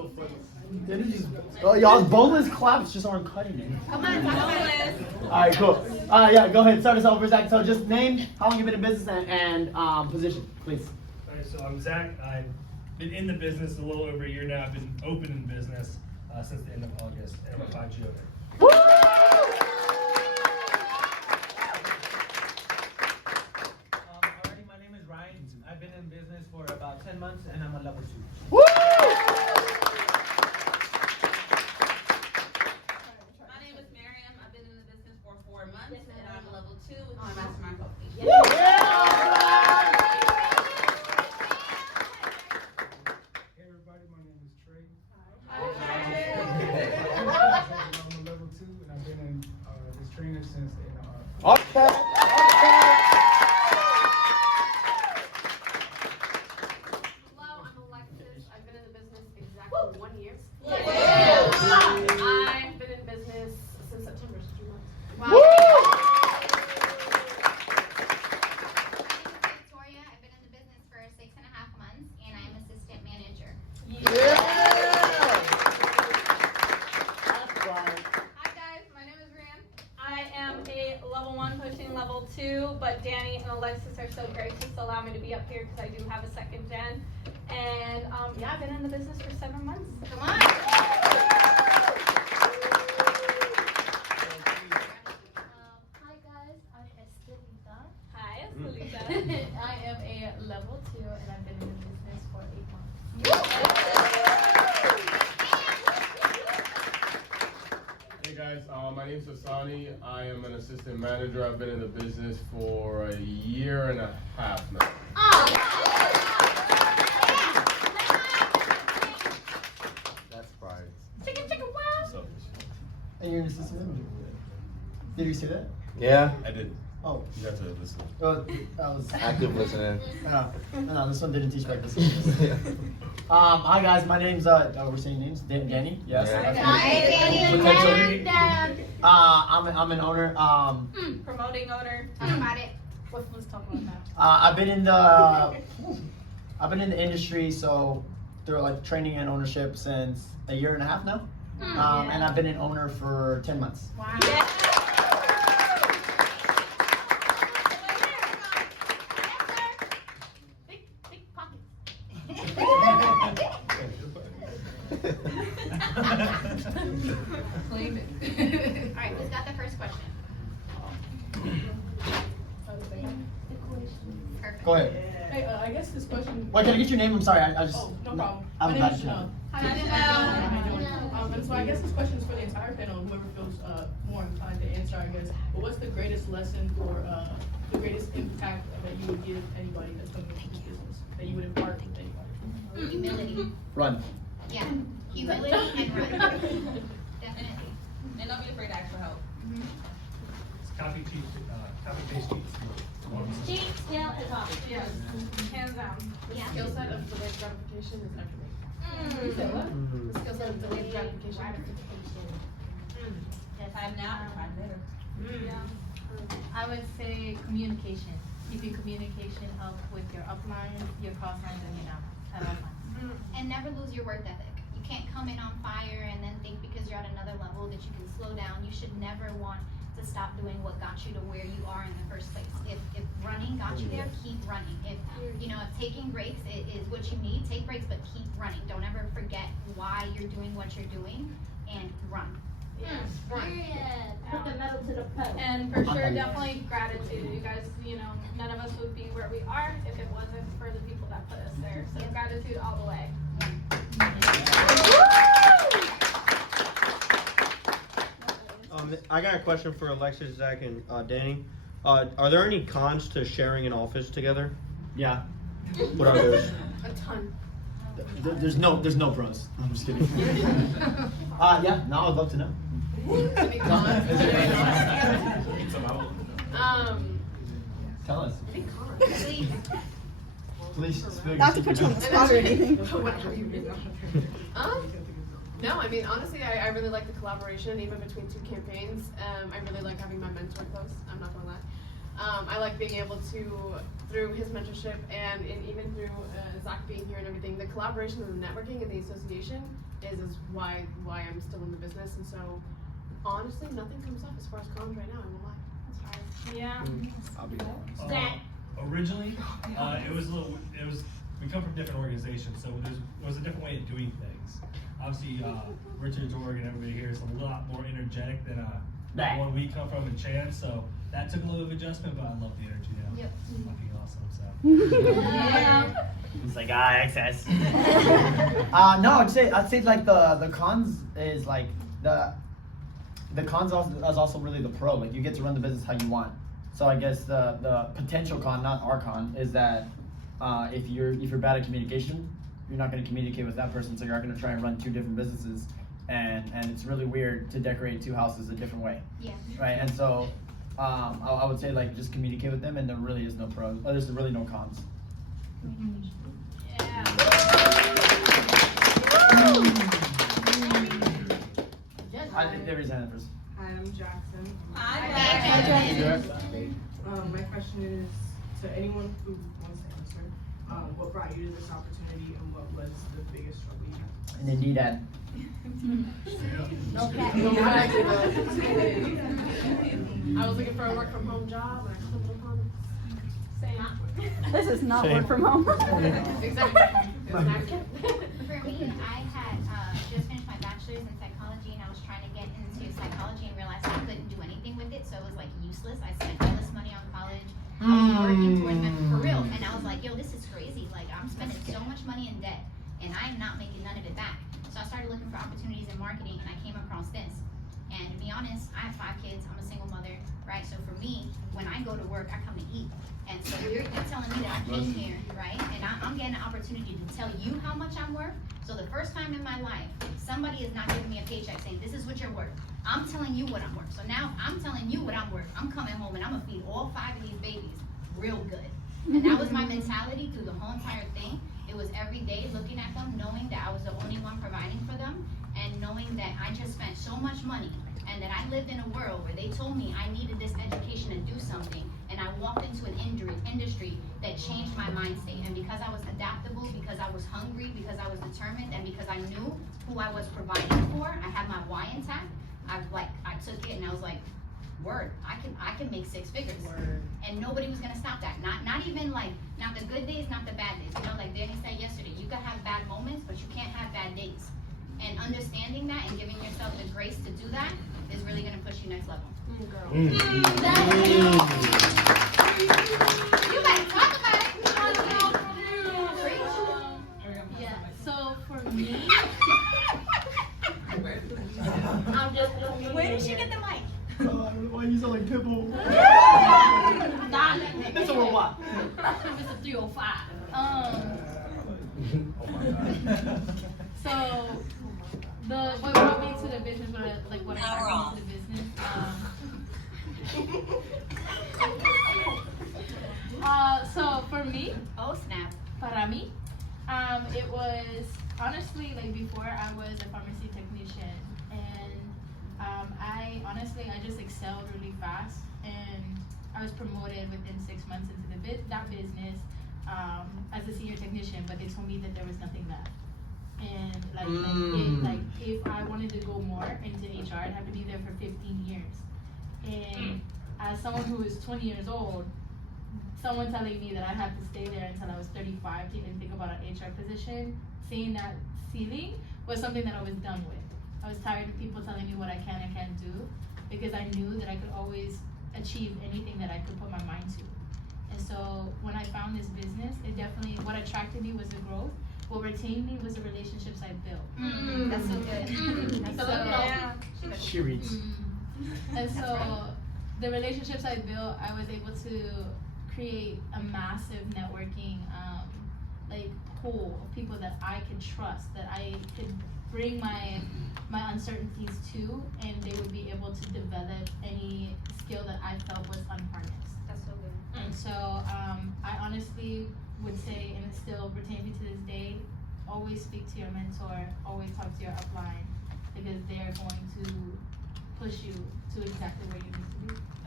so funny. Didn't just, oh, y'all's boneless claps just aren't cutting it. Come on, boneless. Alright, cool. Yeah, go ahead. Start us off for Zach. So just name, how long you've been in business, and position, please. Alright, so I'm Zach. I've been in the business a little over a year now. I've been open in business since the end of August, and I'm a 5G owner. Woo! Alrighty, my name is Ryan. I've been in business for about 10 months and I'm a level 2. Woo! My name is Miriam. I've been in the business for 4 months, and I'm a level 2 with my mastermind coaching. Yeah! Hey everybody, my name is Trey. Hi. I'm a level 2 and I've been in this trainer since the end of August. Okay. Hello, I'm Alexis. I've been in the business exactly 1 year. Yeah. I've been in business since September, so 2 months. Woo! Victoria, I've been in the business for 6.5 months, and I'm assistant manager. Yeah! That's right. Hi guys, my name is Rian. I am a level 1 pushing level 2, but Danny and Alexis are so gracious to allow me to be up here because I do have a second gen. And yeah, I've been in the business for 7 months. Come on. Hi guys, I'm Estelita. Hi, Estelita. I am a level 2 and I've been in the business for 8 months. Hey guys, my name's Hassani. I am an assistant manager. I've been in the business for a year and a half now. That's pride. Chicken, wow. Selfish. And you're an assistant manager. Did you see that? Yeah, I did. Oh, You got to listen. that was. active listening. No, this one didn't teach like this. Hi guys, my name's we're saying names. Danny. Yes. Yeah. Potentially. I'm an owner. Promoting owner. Talk about it. Let's talk about that. I've been in the industry, so through like training and ownership since a year and a half now. And I've been an owner for 10 months. Wow. Big pockets. Claim it. Alright, who's got the first question? Perfect. Go ahead. Hey, I guess this question. Wait, can I get your name? I'm sorry. I just. Oh, no problem. I'm My name bad is at Chanel. Hi, How Janelle. you doing? And so I guess this question is for the entire panel, whoever feels more inclined to answer, I guess. But what's the greatest lesson or the greatest impact that you would give anybody that's coming into this business, that you would impart with anybody? Humility. Run. Yeah. Humility and run. Definitely. And don't be afraid to ask for help. It's copy paste cheats. Cheat, steal, and talk. Yes. Hands down. Yeah. Skill set of delayed gratification is everything. The skill set of delayed gratification. If I'm not, I'm trying later. I would say communication. Keep your communication up with your uplines, your cross lines, and your downlines at all times. And never lose your work ethic. You can't come in on fire and then think because you're at another level that you can slow down. You should never want to stop doing what got you to where you are in the first place. If running got you there, keep running. If taking breaks is what you need, take breaks, but keep running. Don't ever forget why you're doing what you're doing, and run. Put the metal to the pedal. And for sure, definitely gratitude. You guys, none of us would be where we are if it wasn't for the people that put us there. So gratitude all the way. I got a question for Alexis, Zach, and Danny. Are there any cons to sharing an office together? Yeah. What are those? A ton. There's no pros. I'm just kidding. Yeah. Now I'd love to know. Any cons? Tell us. Any cons? Please. Please. Spill Not to your put you on the secret. spot or anything. Whatever you mean. No, I mean, honestly, I really like the collaboration, even between two campaigns. I really like having my mentor close, I'm not gonna lie. I like being able to, through his mentorship and even through Zach being here and everything, the collaboration and the networking and the association is why I'm still in the business. And so, honestly, nothing comes up as far as cons right now. I won't lie. Yeah. I'll be honest. Originally, we come from different organizations, so there was a different way of doing things. Obviously, Richard's org and everybody here is a lot more energetic than the one we come from in Chance, so that took a little bit of adjustment, but I love the energy now. Yep. It's fucking awesome, so. Yeah. It's like access. No, I'd say like the cons is like the cons is also really the pro. Like you get to run the business how you want. So I guess the potential con, not our con, is that if you're bad at communication, you're not going to communicate with that person, so you're not going to try and run two different businesses, and it's really weird to decorate two houses a different way. Yeah. Right, and so I would say like just communicate with them, and there really is no pros. There's really no cons. I think there is answers. Hi, I'm Jackson. Hi, Jackson. My question is to anyone who wants to answer, what brought you to this opportunity and what was the biggest struggle you had? And Indeed ad. I was looking for a work from home job and I stumbled upon it. This is not Same. work from home. Exactly. For me, I had just finished my bachelor's in psychology and I was trying to get into psychology and realized I couldn't do anything with it, so it was like useless. I spent all this money on college. I was working towards my for real, and I was like, yo, this is crazy. Like I'm spending so much money in debt, and I'm not making none of it back. So I started looking for opportunities in marketing, and I came across this. And to be honest, I have 5 kids. I'm a single mother, right? So for me, when I go to work, I come to eat. And so you're telling me that I came here, right? And I'm getting an opportunity to tell you how much I'm worth. So the first time in my life, somebody is not giving me a paycheck saying, this is what you're worth. I'm telling you what I'm worth. So now I'm telling you what I'm worth. I'm coming home and I'm gonna feed all 5 of these babies real good. And that was my mentality through the whole entire thing. It was every day looking at them, knowing that I was the only one providing for them, and knowing that I just spent so much money, and that I lived in a world where they told me I needed this education to do something, and I walked into an industry that changed my mind state. And because I was adaptable, because I was hungry, because I was determined, and because I knew who I was providing for, I had my why intact. I took it and I was like, word, I can make 6 figures. Word. And nobody was gonna stop that. Not even like, not the good days, not the bad days. You know, like Danny said yesterday, you can have bad moments, but you can't have bad days. And understanding that and giving yourself the grace to do that is really gonna push you next level. Girl. You better talk about it. Yeah, so for me, I'm just where did she get the mic? I don't know why you sound like Pitbull. It's a robot. Mr. 305. So what brought me to the business, what attracted me to the business. So for me, Oh snap. para mí, it was honestly like before I was a pharmacy technician, and I just excelled really fast, and I was promoted within 6 months into that business as a senior technician, but they told me that there was nothing left. And if I wanted to go more into HR, I'd have to be there for 15 years. And as someone who is 20 years old, someone telling me that I'd have to stay there until I was 35 to even think about an HR position, seeing that ceiling was something that I was done with. I was tired of people telling me what I can and can't do, because I knew that I could always achieve anything that I could put my mind to. And so when I found this business, it definitely, what attracted me was the growth. What retained me was the relationships I built. That's so good. She reads. And so the relationships I built, I was able to create a massive networking pool of people that I could trust, that I could bring my uncertainties to, and they would be able to develop any skill that I felt was unharnessed. That's so good. And so I honestly would say, and it still retains me to this day, always speak to your mentor, always talk to your upline, because they're going to push you to exactly where you need to be.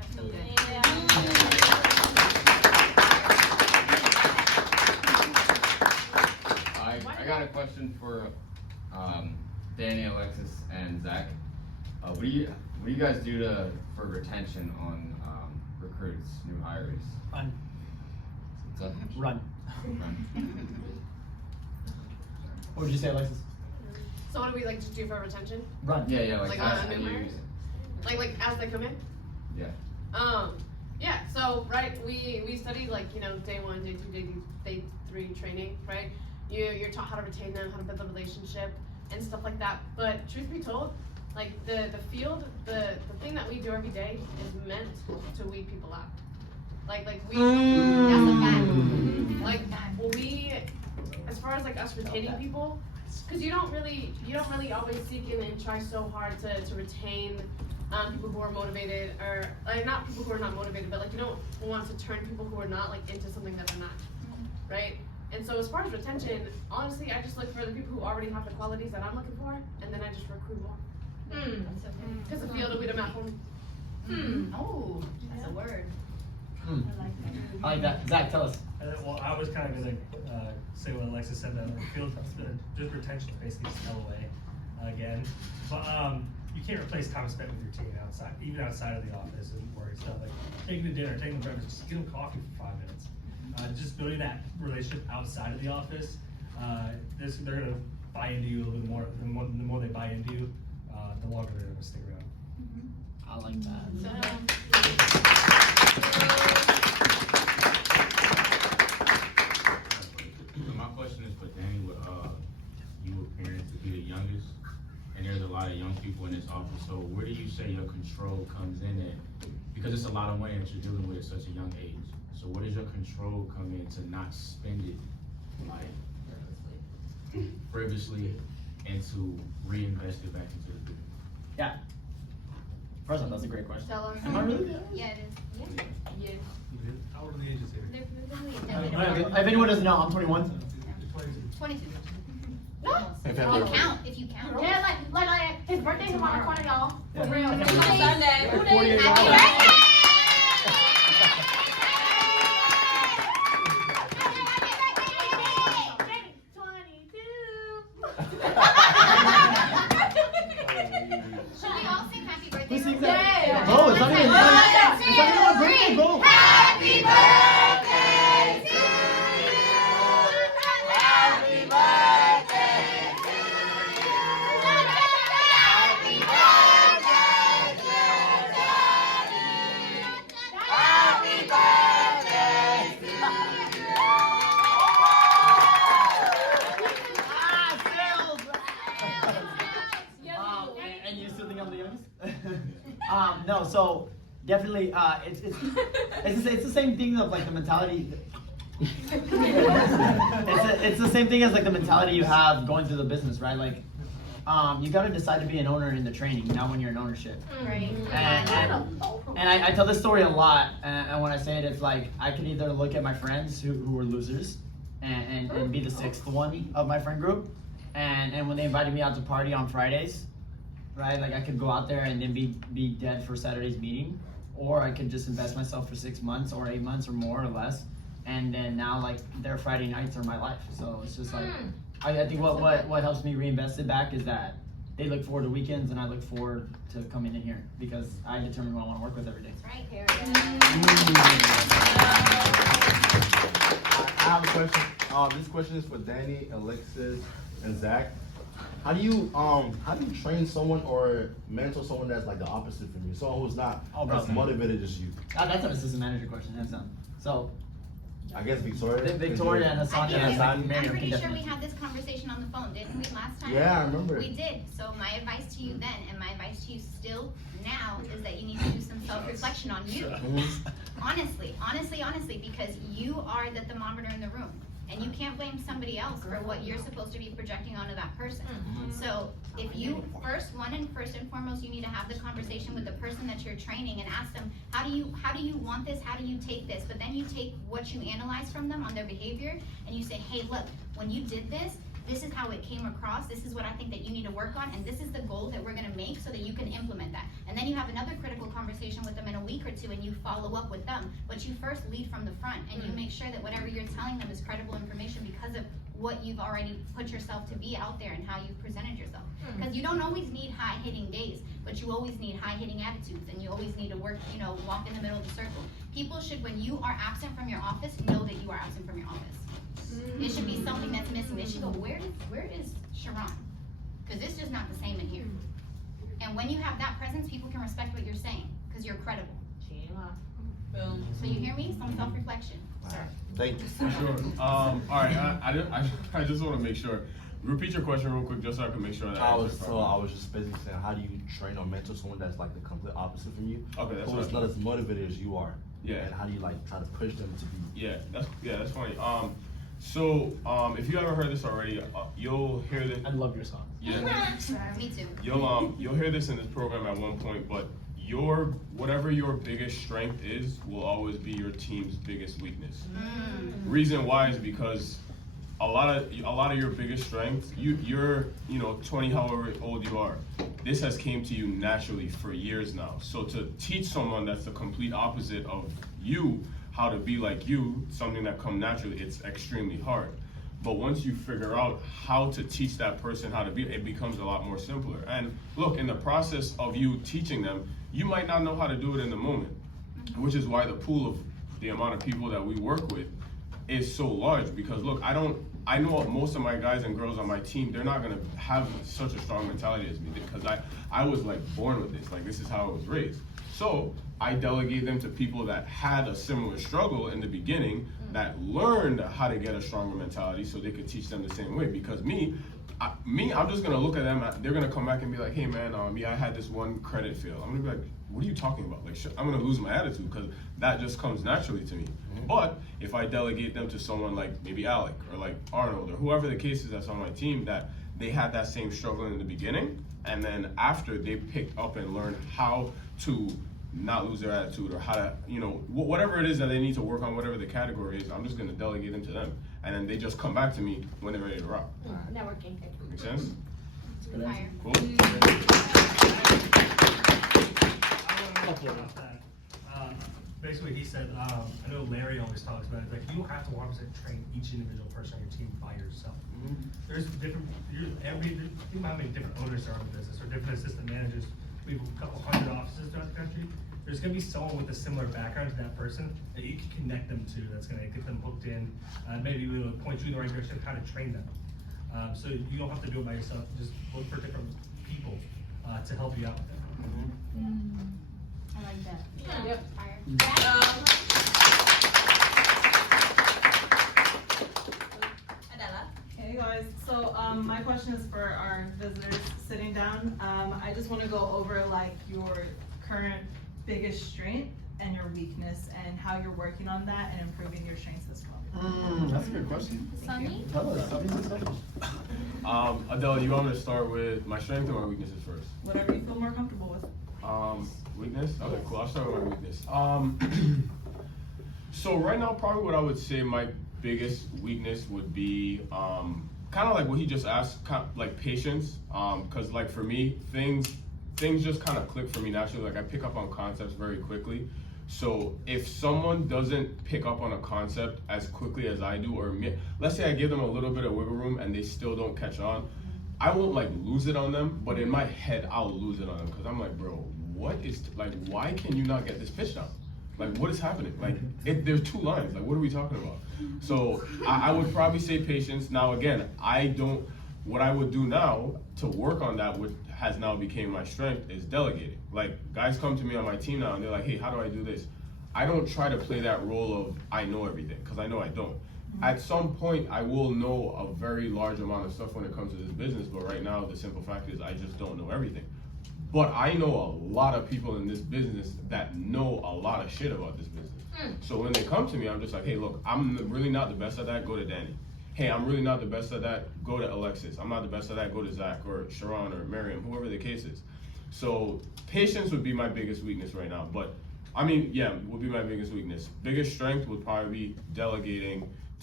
So good. I got a question for Danny, Alexis, and Zach. What do you guys do for retention on recruits, new hires? Run. What's up? Run. Run. What would you say, Alexis? So what do we like to do for retention? Run. Yeah, like Like ask on any- new hires? Like as they come in? Yeah. Yeah, so right, we studied like, you know, day 1, day 2, day 3 training, right? You're taught how to retain them, how to build a relationship and stuff like that. But truth be told, like the field, the thing that we do every day is meant to weed people out. Like we That's a fact. like we, as far as like us retaining people, because you don't really always seek in and try so hard to retain people who are motivated, or like not people who are not motivated, but like you don't want to turn people who are not like into something that they're not, right? And so as far as retention, honestly, I just look for the people who already have the qualities that I'm looking for, and then I just recruit more. Because the field will weed them out for me. Oh, that's a word. I like that. Zach, tell us. Well, I was kind of gonna say what Alexis said, that the field just retention is basically just LOA again. But you can't replace time spent with your team outside, even outside of the office and work stuff like taking the dinner, taking the breakfast, just get them coffee for 5 minutes. Just building that relationship outside of the office. They're gonna buy into you a little bit more. The more they buy into you, the longer they're gonna stick around. I like that. So my question is for Danny, with you were parents to be the youngest, and there's a lot of young people in this office, so where do you say your control comes in at? Because it's a lot of money that you're dealing with at such a young age. So where does your control come in to not spend it like frivolously and to reinvest it back into the business? Yeah. First off, that's a great question. Tell 'em. Am I really? Yeah, it is. Yeah. How old are the ages here? If anyone doesn't know, I'm 21. 22. If You count, if you count. Yeah, like his birthday's around the corner, y'all. For real. It's on Sunday. Who Like 48 did? hours. Happy birthday! Should we all sing happy birthday? Who sings real that? quick? Yeah. Bro, it's not even my birthday, bro. Happy birthday to you. Happy birthday to you. Happy birthday, dear Daddy. Happy birthday to you. And you still think I'm the youngest? No, so definitely, it's the same thing of like the mentality. It's the same thing as like the mentality you have going through the business, right? Like, you got to decide to be an owner in the training, not when you're in ownership. Right. And I tell this story a lot, and when I say it, it's like I could either look at my friends who were losers and be the sixth one of my friend group, and when they invited me out to party on Fridays, right, like I could go out there and then be dead for Saturday's meeting, or I could just invest myself for 6 months or 8 months or more or less, and then now like their Friday nights are my life. So it's just like I think what helps me reinvest it back is that they look forward to weekends and I look forward to coming in here because I determine who I want to work with every day. That's right, Harry. I have a question. This question is for Danny, Alexis, and Zach. How do you train someone or mentor someone that's like the opposite from you? Someone who's not as motivated as you? That's an assistant manager question. That's so. I guess Victoria. Victoria and Hassan and I'm Miriam pretty can sure we definitely. had this conversation on the phone, didn't we, last time? Yeah, I remember. We did. So my advice to you then, and my advice to you still now, is that you need to do some self-reflection on you. Honestly, because you are the thermometer in the room. And you can't blame somebody else for what you're supposed to be projecting onto that person. So if you first and foremost, you need to have the conversation with the person that you're training and ask them, how do you want this? How do you take this? But then you take what you analyze from them on their behavior and you say, hey, look, when you did this, this is how it came across, this is what I think that you need to work on, and this is the goal that we're gonna make so that you can implement that. And then you have another critical conversation with them in a week or two, and you follow up with them. But you first lead from the front, and you make sure that whatever you're telling them is credible information because of what you've already put yourself to be out there and how you've presented yourself. Because you don't always need high-hitting days, but you always need high-hitting attitudes, and you always need to work, walk in the middle of the circle. People should, when you are absent from your office, know that you are absent from your office. It should be something that's missing. They should go, where is Sharon? Because it's just not the same in here. And when you have that presence, people can respect what you're saying, because you're credible. So you hear me? Some self-reflection, sir. Thank you. Sure. All right. I just want to make sure. Repeat your question real quick, just so I can make sure that I was just basically saying, how do you train or mentor someone that's like the complete opposite from you? Okay, that's who is not as motivated as you are. Yeah. And how do you like try to push them to be? Yeah, that's funny. So if you haven't heard this already, you'll hear this. I love your song. Yeah. Me too. You'll hear this in this program at one point, but whatever your biggest strength is will always be your team's biggest weakness. Reason why is because a lot of your biggest strengths, you're 20 however old you are, this has came to you naturally for years now. So to teach someone that's the complete opposite of you how to be like you, something that comes naturally, it's extremely hard. But once you figure out how to teach that person how to be, it becomes a lot more simpler. And look, in the process of you teaching them, you might not know how to do it in the moment, which is why the pool of the amount of people that we work with is so large. Because look, I know most of my guys and girls on my team, they're not gonna have such a strong mentality as me, because I was like born with this, like this is how I was raised. So I delegate them to people that had a similar struggle in the beginning, that learned how to get a stronger mentality so they could teach them the same way. Because I'm just gonna look at them, they're gonna come back and be like, hey man, I had this one credit fail. I'm gonna be like, what are you talking about? Like, I'm gonna lose my attitude, because that just comes naturally to me. But if I delegate them to someone like maybe Alec or like Arnold or whoever the case is that's on my team, that they had that same struggle in the beginning, and then after they picked up and learned how to not lose their attitude, or how to, whatever it is that they need to work on, whatever the category is, I'm just gonna delegate them to them. And then they just come back to me when they're ready to rock. Networking. Make sense? Fire. Cool. Basically, he said, I know Larry always talks about it, like you don't have to 100% train each individual person on your team by yourself. There's think about how many different owners there are in the business, or different assistant managers. We have a couple hundred offices throughout the country. There's gonna be someone with a similar background to that person that you can connect them to, that's gonna get them hooked in, maybe we'll point you in the right direction of how to train them. So you don't have to do it by yourself, just look for different people to help you out with that. I like that. Yeah. Adela. Hey guys, so my question is for our visitors sitting down. I just want to go over like your current biggest strength and your weakness, and how you're working on that and improving your strengths as well. That's a good question. Sunny? Adela, you want me to start with my strength or my weaknesses first? Whatever you feel more comfortable with. Weakness? Okay, cool. I'll start with my weakness. So right now, probably what I would say my biggest weakness would be kind of like what he just asked, like patience. Because like for me, things just kind of click for me naturally. Like I pick up on concepts very quickly. So if someone doesn't pick up on a concept as quickly as I do, or let's say I give them a little bit of wiggle room and they still don't catch on, I won't like lose it on them, but in my head I'll lose it on them, because I'm like, bro, why can you not get this pitch down? Like, what is happening? Like, there's two lines. Like, what are we talking about? So I would probably say patience. Now again, what I would do now to work on that, which has now became my strength, is delegating. Like, guys come to me on my team now and they're like, hey, how do I do this? I don't try to play that role of I know everything, because I know I don't. At some point, I will know a very large amount of stuff when it comes to this business, but right now, the simple fact is I just don't know everything. But I know a lot of people in this business that know a lot of shit about this business. So when they come to me, I'm just like, hey, look, I'm really not the best at that, go to Danny. Hey, I'm really not the best at that, go to Alexis. I'm not the best at that, go to Zach or Sharon or Miriam, whoever the case is. So patience would be my biggest weakness right now. But I mean, yeah, would be my biggest weakness. Biggest strength would probably be delegating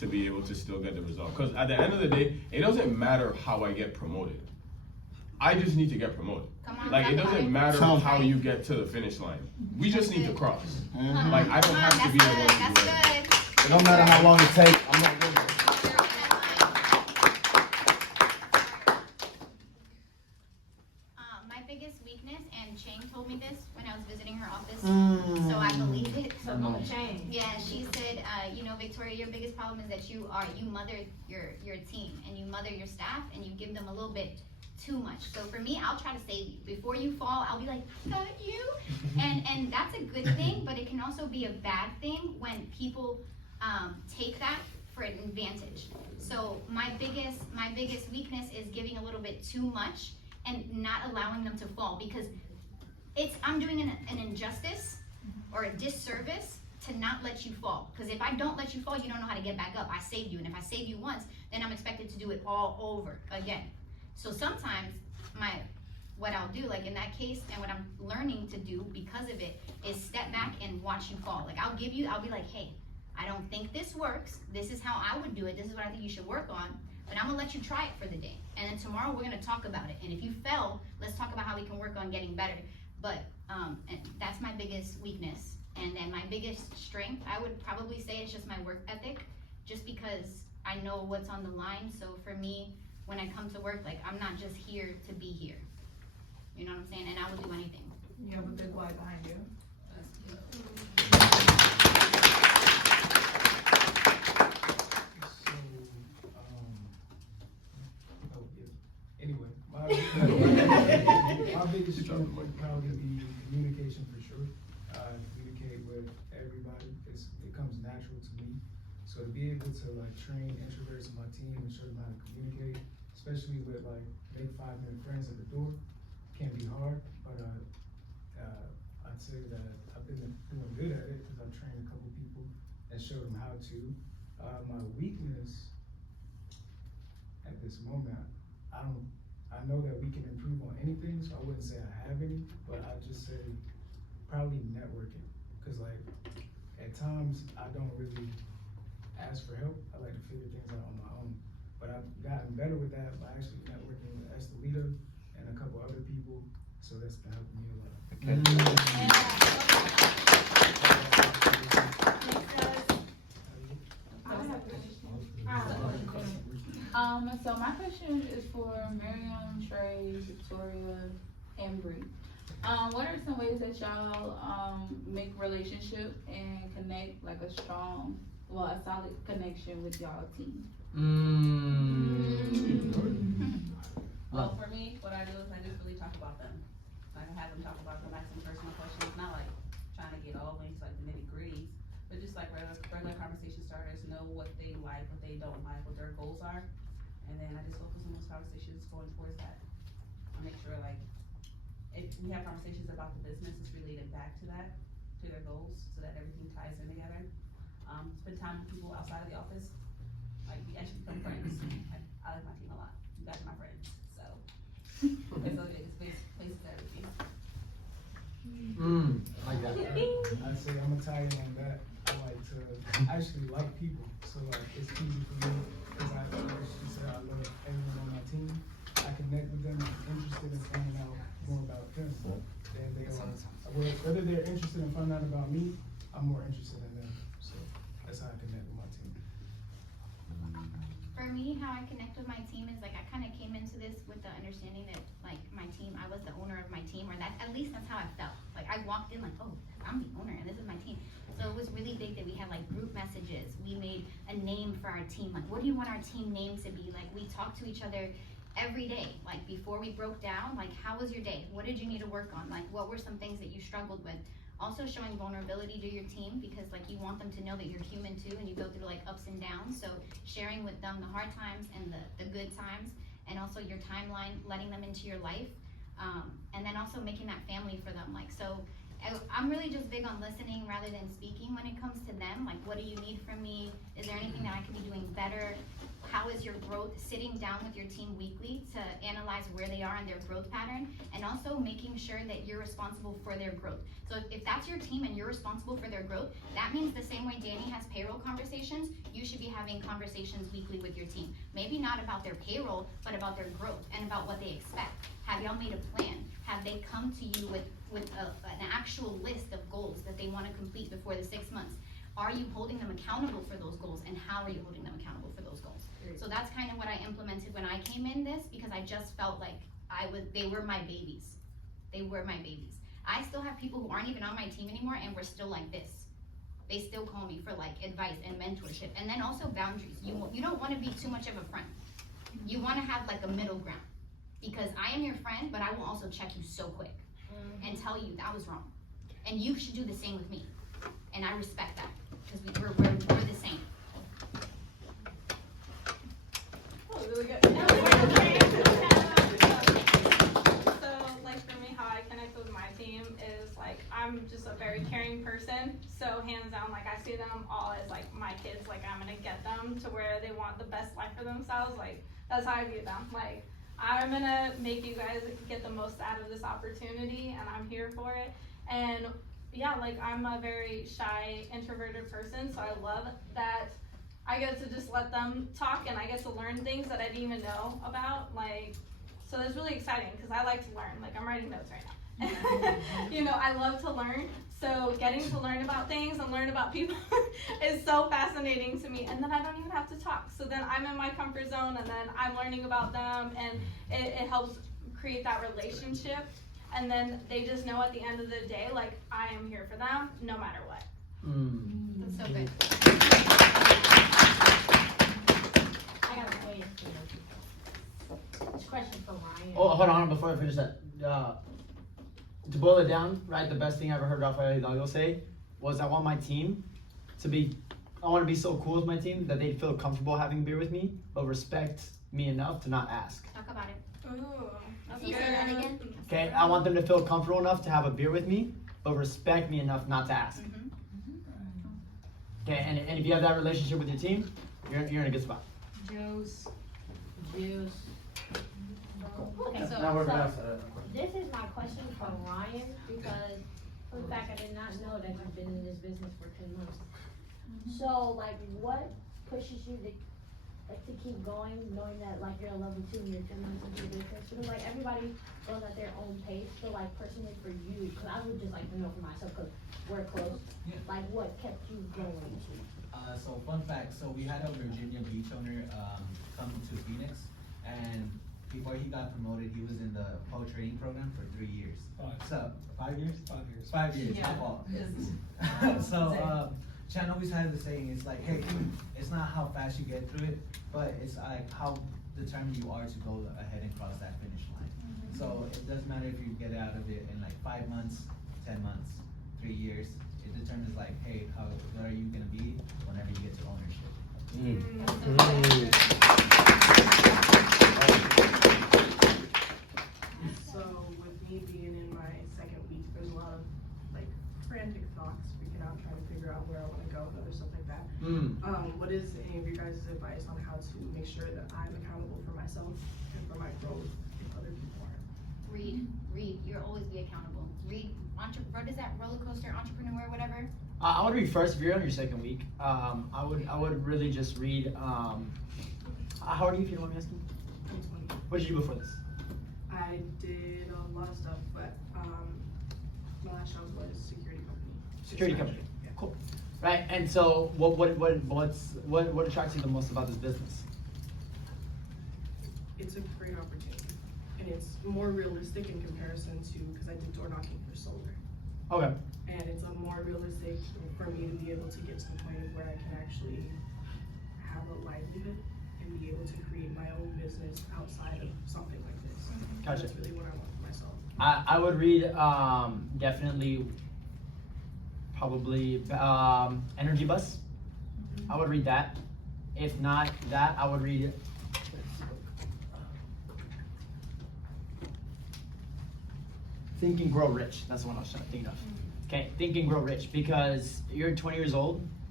to be able to still get the result. Because at the end of the day, it doesn't matter how I get promoted. I just need to get promoted. Like, it doesn't matter how you get to the finish line. We just need to cross. Like, I don't have to be the one to do it. It don't matter how long it takes. I'm not doing it. My biggest weakness, and Chang told me this when I was visiting her office, so I believe it. So Chang. Yeah, she said, you know, Victoria, your biggest problem is that you mother your team, and you mother your staff, and you give them a little bit too much. So for me, I'll try to save you. Before you fall, I'll be like, got you. And that's a good thing, but it can also be a bad thing when people take that for an advantage. So my biggest weakness is giving a little bit too much and not allowing them to fall, because I'm doing an injustice or a disservice to not let you fall. Because if I don't let you fall, you don't know how to get back up. I saved you, and if I save you once, then I'm expected to do it all over again. So sometimes what I'll do, like in that case, and what I'm learning to do because of it, is step back and watch you fall. Like I'll be like, hey, I don't think this works. This is how I would do it. This is what I think you should work on. But I'm gonna let you try it for the day. And then tomorrow we're gonna talk about it. And if you fell, let's talk about how we can work on getting better. But and that's my biggest weakness. And then my biggest strength, I would probably say, it's just my work ethic, just because I know what's on the line. So for me, when I come to work, like I'm not just here to be here. You know what I'm saying? And I will do anything. You have a big why behind you. Anyway, my biggest strength would probably be communication for sure. I communicate with everybody. It comes natural to me. So to be able to like train introverts in my team and show them how to communicate, especially with like make 5-minute friends at the door, can be hard. But I'd say that I've been doing good at it because I've trained a couple people and showed them how to. My weakness at this moment, I know that we can improve on anything, so I wouldn't say I have any, but I'd just say probably networking. Cause like, at times, I don't really ask for help. I like to figure things out on my own. But I've gotten better with that by actually networking with Estelita and a couple other people, so that's been helping me a lot. So my question is for Miriam, Trey, Victoria, and Bree. What are some ways that y'all make relationship and connect like a solid connection with y'all team? Well, for me, what I do is I just really talk about them. Like I have them talk about them, ask them personal questions, not like trying to get all the way into like the nitty gritties, but just like regular conversation starters, know what they like, what they don't like, what their goals are. And then I just focus on those conversations going towards that. I make sure like, if we have conversations about the business, it's related back to that, to their goals, so that everything ties in together. Spend time with people outside of the office. Like we actually become friends. I like my team a lot. You guys are my friends, so it's a place to everything. Like that. I'd say I'm gonna tie in on that. I like to actually like people, so like it's easy for me because I actually say I love everyone on my team. I connect with them. I'm interested in finding out more about them than they are. Whether they're interested in finding out about me, I'm more interested in them. So that's how I connect with my team. For me, how I connect with my team is like I kind of came into this with the understanding that like my team, I was the owner of my team, or that at least that's how I felt. Like I walked in like, oh, I'm the owner and this is my team. So it was really big that we had like group messages. We made a name for our team. Like, what do you want our team name to be? Like we talked to each other every day. Like before we broke down, like how was your day? What did you need to work on? Like what were some things that you struggled with? Also showing vulnerability to your team, because like you want them to know that you're human too and you go through like ups and downs. So sharing with them the hard times and the good times, and also your timeline, letting them into your life. And then also making that family for them. Like, so I'm really just big on listening rather than speaking when it comes to them. Like, what do you need from me? Is there anything that I could be doing better? how is your growth, sitting down with your team weekly to analyze where they are in their growth pattern, and also making sure that you're responsible for their growth. So if that's your team and you're responsible for their growth, that means the same way Danny has payroll conversations, you should be having conversations weekly with your team. Maybe not about their payroll, but about their growth and about what they expect. Have y'all made a plan? Have they come to you with an actual list of goals that they want to complete before the 6 months? Are you holding them accountable for those goals, and how are you holding them accountable for those goals? So that's kind of what I implemented when I came in this, because I just felt like they were my babies. They were my babies. I still have people who aren't even on my team anymore, and we're still like this. They still call me for like advice and mentorship, and then also boundaries. You don't want to be too much of a friend. You want to have like a middle ground, because I am your friend, but I will also check you so quick and tell you that was wrong, and you should do the same with me. And I respect that, because we're the same. Oh, really good. So, like for me, how I connect with my team is like, I'm just a very caring person. So hands down, like I see them all as like my kids. Like I'm gonna get them to where they want the best life for themselves. Like that's how I view them. Like I'm gonna make you guys get the most out of this opportunity, and I'm here for it. And yeah, like I'm a very shy, introverted person, so I love that I get to just let them talk, and I get to learn things that I didn't even know about. Like, so it's really exciting because I like to learn. Like I'm writing notes right now. You know, I love to learn. So getting to learn about things and learn about people is so fascinating to me. And then I don't even have to talk. So then I'm in my comfort zone, and then I'm learning about them, and it helps create that relationship. And then they just know at the end of the day, like, I am here for them no matter what. That's so good. I got a question. This question for Ryan. Oh, hold on, before I finish that. To boil it down, right, the best thing I ever heard Rafael Hidalgo say was I want my team to be, I want to be so cool with my team that they'd feel comfortable having beer with me, but respect me enough to not ask. Talk about it. Ooh, that's Can you say that again? Okay, I want them to feel comfortable enough to have a beer with me, but respect me enough not to ask. Okay, and if you have that relationship with your team, you're in a good spot. Juice. Okay, This is my question for Ryan, because for the fact I did not know that you've been in this business for 10 months. So like what pushes you to keep going, knowing that like you're a level 2 and you're 10 months into your business? Because like everybody goes at their own pace. So like personally for you, because I would just like to know for myself, because we're close, like what kept you going? So fun fact, so we had a Virginia Beach owner come to Phoenix, and before he got promoted, he was in the pro training program for 3 years. So 5 years? 5 years. 5 years. Yeah. My fault. So Chan always had the saying, it's like, hey, it's not how fast you get through it, but it's like how determined you are to go ahead and cross that finish line. So it doesn't matter if you get out of it in like 5 months, 10 months, 3 years. It determines like, hey, what are you gonna be whenever you get to ownership. So with me being in my second week, there's a lot of like frantic thoughts freaking out, trying to figure out where I want to go and other stuff like that. What is any of your guys' advice on how to make sure that I'm accountable for myself and for my growth if other people aren't? Read. You'll always be accountable. Read. What is that, roller coaster entrepreneur, whatever? I would read first if you're on your second week. I would really just read. How old are you, if you don't mind me asking? I'm 20. What did you do before this? I did a lot of stuff, but my last job was security company. Security company. Cool. Right, and so what attracts you the most about this business? It's a great opportunity, and it's more realistic in comparison to, because I did door knocking for solar. Okay. And it's a more realistic for me to be able to get to the point of where I can actually have a livelihood and be able to create my own business outside of something like this. Gotcha. That's really what I want for myself. I would read definitely probably Energy Bus. I would read that. If not that, I would read Think and Grow Rich. That's the one I was trying to think of. Okay, Think and Grow Rich, because you're 20 years old,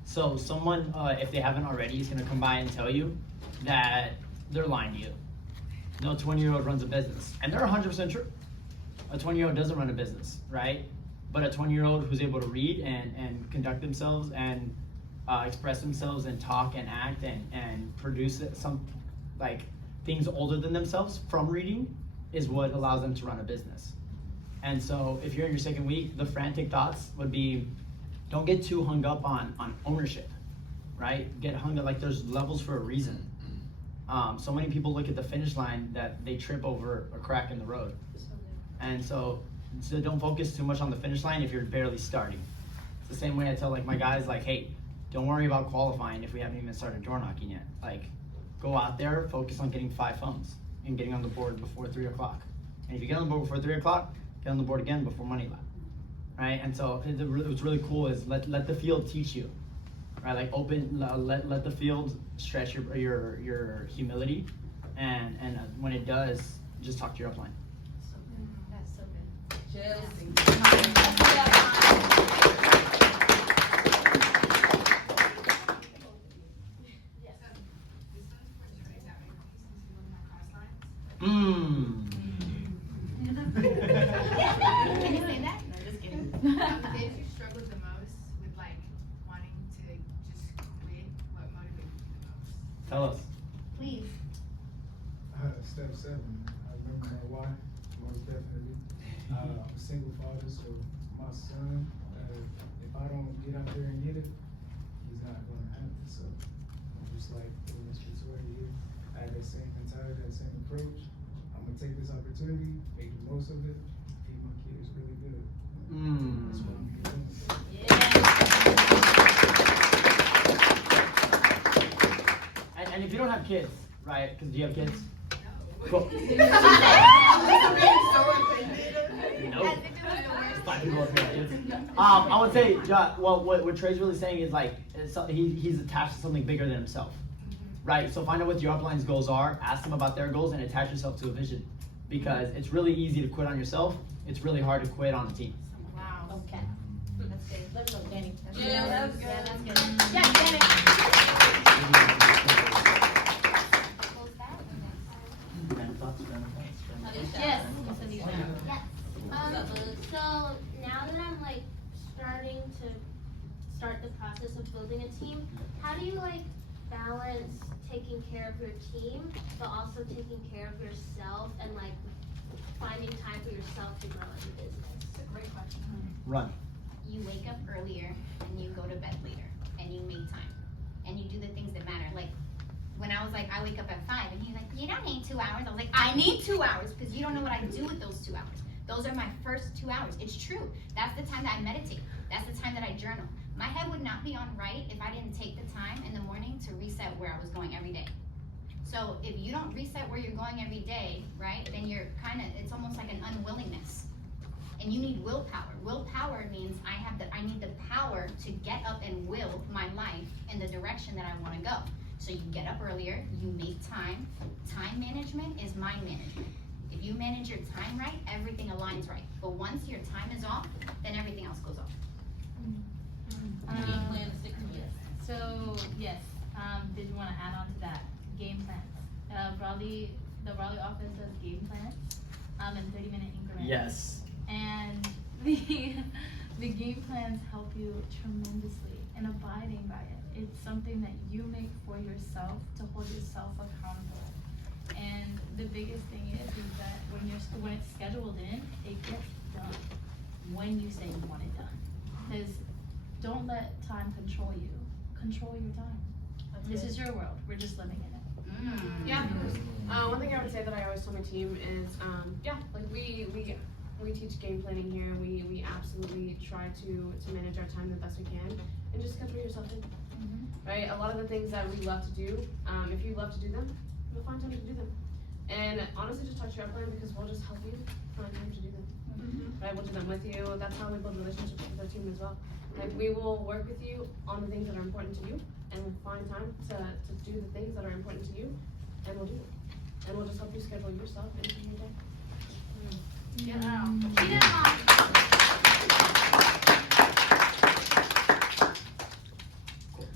So someone, if they haven't already, is gonna come by and tell you that they're lying to you. No 20-year-old runs a business, and they're 100% true. A 20-year-old doesn't run a business, right? But a 20-year-old who's able to read and conduct themselves and express themselves and talk and act and produce some like things older than themselves from reading is what allows them to run a business. And so if you're in your second week, the frantic thoughts would be, don't get too hung up on ownership, right? Get hung up, like there's levels for a reason. So many people look at the finish line that they trip over a crack in the road. And so don't focus too much on the finish line if you're barely starting. It's the same way I tell like my guys, like, hey, don't worry about qualifying if we haven't even started door knocking yet. Like, go out there, focus on getting 5 phones and getting on the board before 3 o'clock. And if you get on the board before 3 o'clock, get on the board again before money lap, right? And so what's really cool is let the field teach you, right? Like let the field stretch your humility, and when it does, just talk to your upline. That's so good. Can you say that? No, just kidding. The days you struggled the most with like wanting to just quit, what motivated you the most? Tell us. Please. Step 7. I remember my why, most definitely. I'm a single father, so my son, if I don't get out there and get it, he's not going to have it. So I'm just like Mr. Torrey here. I have that same mentality, that same approach. I'm gonna take this opportunity, make the most of it, feed my kids really good. That's what I'm doing. And if you don't have kids, right? Because do you have kids? No. Cool. No. 5 people up here have kids. I would say, what Trey's really saying is like he's attached to something bigger than himself, right? So find out what your upline's goals are, ask them about their goals, and attach yourself to a vision, because it's really easy to quit on yourself. It's really hard to quit on a team. Wow. Okay. That's good. Let's go, Danny. That's Yeah, good. that's good. Yeah, that's good. Yeah, Danny. Yes. Yes. So now that I'm like starting to start the process of building a team, how do you like balance taking care of your team, but also taking care of yourself and like finding time for yourself to grow as a business? That's a great question. Run. You wake up earlier and you go to bed later and you make time and you do the things that matter. Like when I was like, I wake up at 5 and he's like, you don't need 2 hours. I was like, I need 2 hours because you don't know what I do with those 2 hours. Those are my first 2 hours. It's true. That's the time that I meditate. That's the time that I journal. My head would not be on right if I didn't take the time in the morning to reset where I was going every day. So if you don't reset where you're going every day, right, then you're it's almost like an unwillingness. And you need willpower. Willpower means I need the power to get up and will my life in the direction that I want to go. So you get up earlier, you make time. Time management is mind management. If you manage your time right, everything aligns right. But once your time is off, then everything else goes off. Game plan to stick to it. So yes, did you want to add on to that? Game plans. The Raleigh office does game plans in 30-minute increments. Yes. And the game plans help you tremendously in abiding by it. It's something that you make for yourself to hold yourself accountable. And the biggest thing is that when it's scheduled in, it gets done when you say you want it done. Because don't let time control you. Control your time. This is your world. We're just living in it. Yeah. One thing I would say that I always tell my team is, like we teach game planning here. We absolutely try to manage our time the best we can and just schedule yourself in. Right? A lot of the things that we love to do, if you love to do them, you'll find time to do them. And honestly, just talk to your upline because we'll just help you find time to do them. Right? We'll do them with you. That's how we build relationships with our team as well. Like we will work with you on the things that are important to you, and we'll find time to do the things that are important to you, and we'll do it. And we'll just help you schedule yourself into your day. Get out.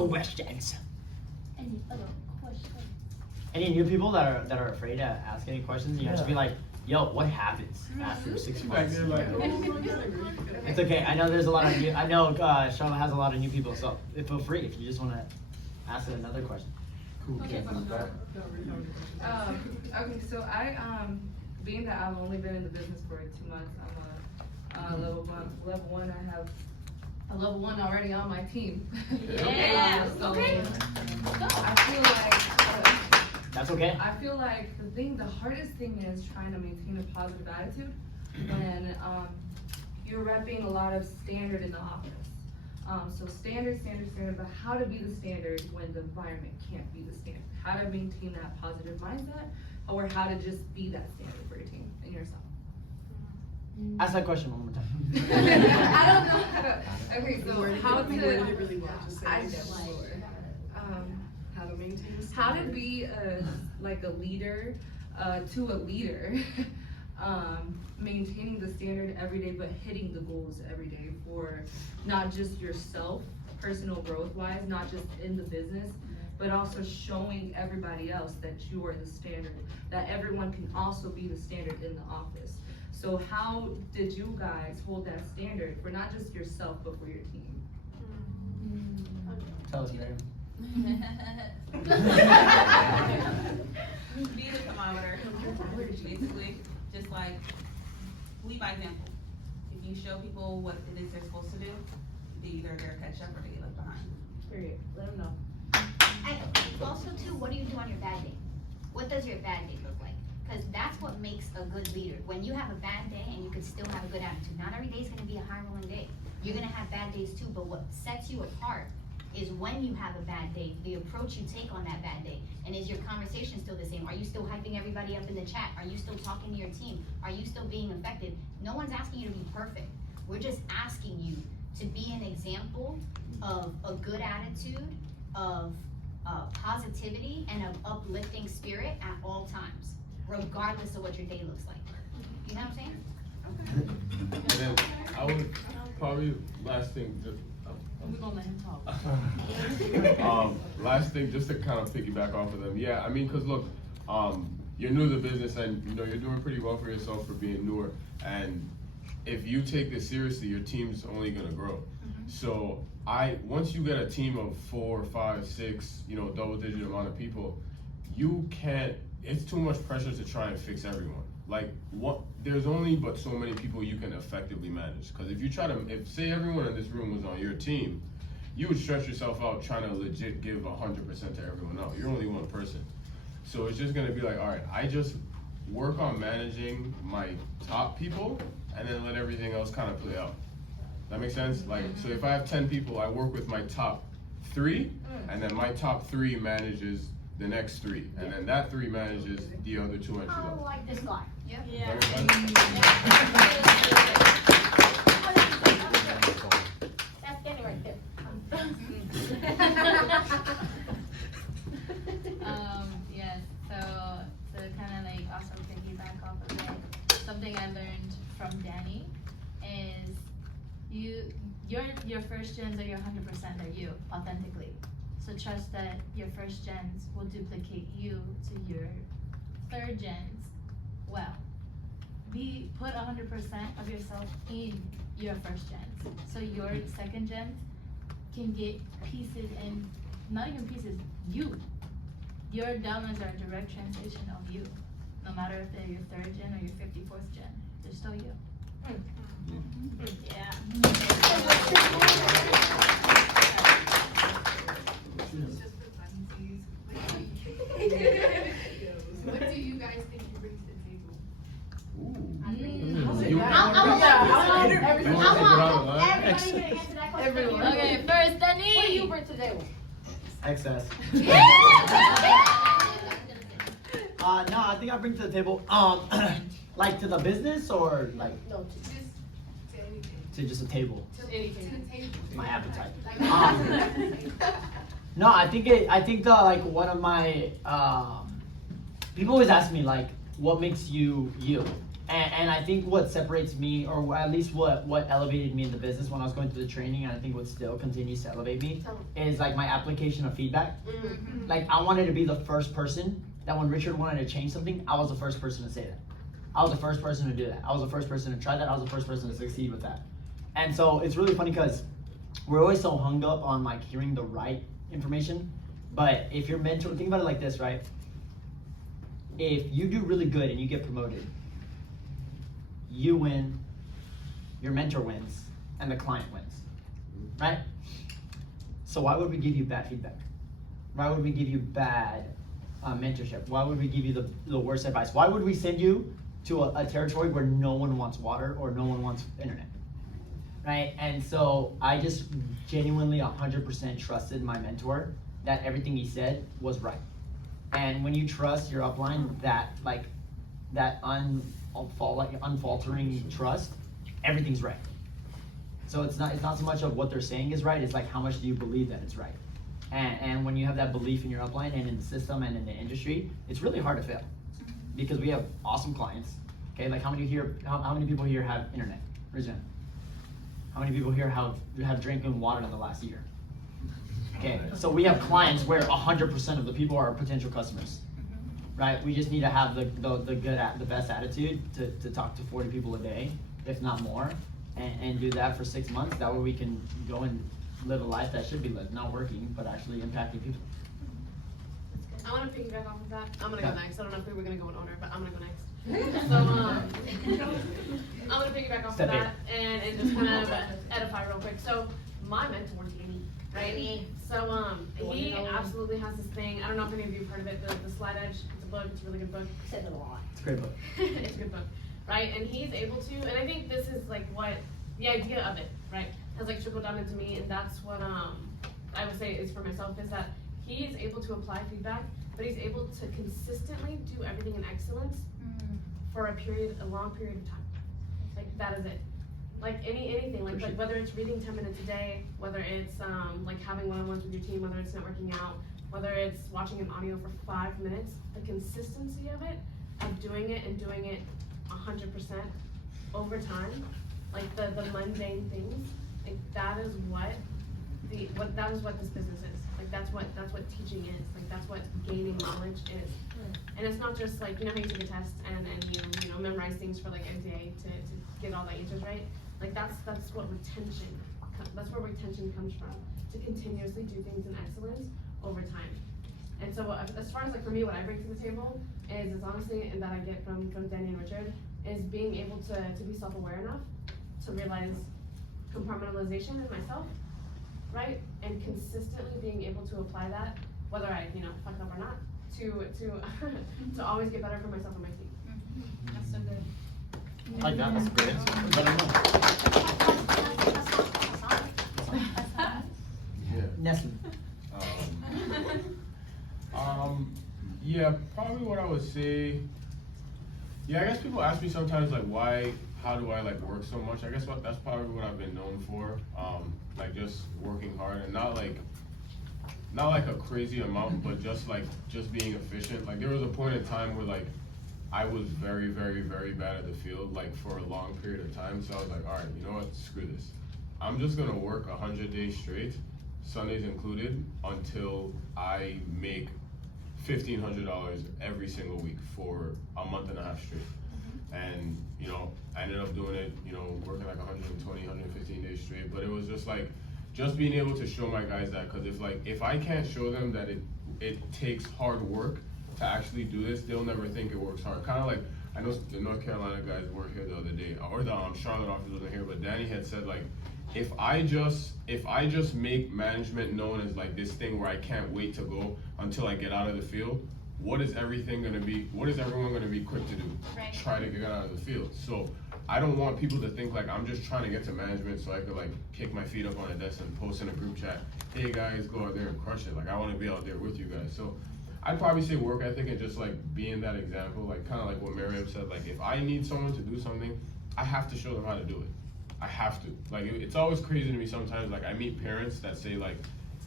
questions. Any other questions? Any new people that are afraid to ask any questions? You have to be like, yo, what happens after 6 months? It's okay. I know there's a lot of new. I know Charlotte has a lot of new people, so feel free if you just want to ask another question. Cool. Okay, so I being that I've only been in the business for 2 months, I'm a level one. I have a level 1 already on my team. Yeah. So Okay. I feel like that's okay. I feel like the hardest thing is trying to maintain a positive attitude when you're repping a lot of standard in the office. So standard, but how to be the standard when the environment can't be the standard? How to maintain that positive mindset, or how to just be that standard for your team and yourself? Ask that question one more time. I don't know how to. Okay, so how to how to be like a leader to a leader. Maintaining the standard every day, but hitting the goals every day for not just yourself, personal growth wise, not just in the business, but also showing everybody else that you are the standard, that everyone can also be the standard in the office. So how did you guys hold that standard for not just yourself, but for your team? Tell us, Miriam. Be the thermometer, basically, just like lead by example. If you show people what it is they're supposed to do, they either they're catch up or they get left behind. Period. Let them know. Also too, what do you do on your bad day? What does your bad day look like? Because that's what makes a good leader. When you have a bad day and you can still have a good attitude. Not every day is gonna be a high rolling day. You're gonna have bad days too, but what sets you apart is when you have a bad day, the approach you take on that bad day. And is your conversation still the same? Are you still hyping everybody up in the chat? Are you still talking to your team? Are you still being effective? No one's asking you to be perfect. We're just asking you to be an example of a good attitude, of positivity, and of uplifting spirit at all times, regardless of what your day looks like. You know what I'm saying? And then I would probably, last thing, just We're gonna let him talk. last thing, just to kind of piggyback off of them. Yeah, I mean, cause look, you're new to the business and you know, you're doing pretty well for yourself for being newer. And if you take this seriously, your team's only gonna grow. So once you get a team of 4, 5, 6, you know, double-digit amount of people, you can't. It's too much pressure to try and fix everyone. Like there's only but so many people you can effectively manage. Because if you if say everyone in this room was on your team, you would stretch yourself out trying to legit give 100% to everyone else. You're only one person. So it's just gonna be like, all right, I just work on managing my top people and then let everything else kind of play out. That makes sense? Like, so if I have 10 people, I work with my top 3, and then my top 3 manages the next 3, and then that 3 manages the other 2 entry I levels. like this guy. Yep. Yeah. That's Danny right there. Yes, so to kind of like also piggyback off of it, something I learned from Danny is your first gens are your 100% are you, authentically. So trust that your first gens will duplicate you to your third gens well. Put 100% of yourself in your first gens. So your second gens can get pieces and not even pieces, you. Your downloads are a direct translation of you. No matter if they're your third gen or your 54th gen, they're still you. Yeah. What do you guys think you bring to the table? Okay, first, Danny. What do you bring to the table? Excess. No, I think I bring to the table, like to the business or like No, to just a table. to anything. My appetite. No, I think like one of my people always ask me like, what makes you you? And I think what separates me, or at least what elevated me in the business when I was going through the training, and I think what still continues to elevate me, is like my application of feedback. Like I wanted to be the first person that when Richard wanted to change something, I was the first person to say that. I was the first person to do that. I was the first person to try that. I was the first person to succeed with that. And so it's really funny because we're always so hung up on like hearing the right information. But if your mentor, think about it like this, right? If you do really good and you get promoted, you win, your mentor wins, and the client wins, right? So why would we give you bad feedback? Why would we give you bad mentorship? Why would we give you the worst advice? Why would we send you to a territory where no one wants water or no one wants internet, right? And so I just genuinely 100% trusted my mentor that everything he said was right. And when you trust your upline, that unfaltering trust, everything's right. So it's not so much of what they're saying is right, it's like how much do you believe that it's right. And when you have that belief in your upline and in the system and in the industry, it's really hard to fail. Because we have awesome clients. Okay, like how many people here have internet? Raise your hand. How many people here have drinking water in the last year? Okay, so we have clients where 100% of the people are potential customers, right? We just need to have the best attitude to talk to 40 people a day, if not more, and do that for 6 months. That way we can go and live a life that should be lived, not working, but actually impacting people. I want to piggyback off of that. I'm gonna go next. I don't know if we were gonna go in order, but I'm gonna go next. So I'm gonna piggyback off of that and just kind of edify real quick. So my mentor, Danny, right? So he absolutely has this thing. I don't know if any of you have heard of it. The Slide Edge. It's a book. It's a really good book. Says a lot. It's a great book. It's a good book, right? And he's able to, and I think this is like what the idea of it, right, has like trickled down into me, and that's what I would say is for myself is that he is able to apply feedback, but he's able to consistently do everything in excellence for a long period of time. Like that is it. Like anything, like whether it's reading 10 minutes a day, whether it's like having one-on-ones with your team, whether it's networking out, whether it's watching an audio for 5 minutes, the consistency of it, of doing it and doing it 100% over time, like the mundane things, like that is what this business is. Like that's what teaching is. Like that's what gaining knowledge is. And it's not just like, you know how you take a test and you memorize things for like a day to get all the answers right. Like that's what that's where retention comes from, to continuously do things in excellence over time. And so as far as like for me, what I bring to the table is honestly, and that I get from Danny and Richard, is being able to be self-aware enough to realize compartmentalization in myself, right? And consistently being able to apply that, whether I fuck up or not, to always get better for myself and my team. That's so good. I like that. That's a great answer. Nestle. Yeah, probably what I would say. Yeah, I guess people ask me sometimes like how do I like work so much? I guess that's probably what I've been known for. Like just working hard and not like a crazy amount, but just being efficient. Like there was a point in time where like I was very, very, very bad at the field, like for a long period of time. So I was like, all right, you know what, screw this. I'm just gonna work 100 days straight, Sundays included, until I make $1,500 every single week for a month and a half straight. And I ended up doing it, working like 120, 115 days straight. But it was just being able to show my guys that, because if I can't show them that it takes hard work to actually do this, they'll never think it works hard. Kind of like, I know the North Carolina guys weren't here the other day, or the Charlotte office wasn't here, but Danny had said like, if I just make management known as like this thing where I can't wait to go until I get out of the field, what is everyone gonna be quick to do? Right. Try to get out of the field. So I don't want people to think like I'm just trying to get to management so I could like kick my feet up on a desk and post in a group chat, hey guys, go out there and crush it. Like I wanna be out there with you guys. So I'd probably say work ethic and just like being that example, like kind of like what Miriam said, like if I need someone to do something, I have to show them how to do it. I have to. Like it's always crazy to me sometimes, like I meet parents that say like,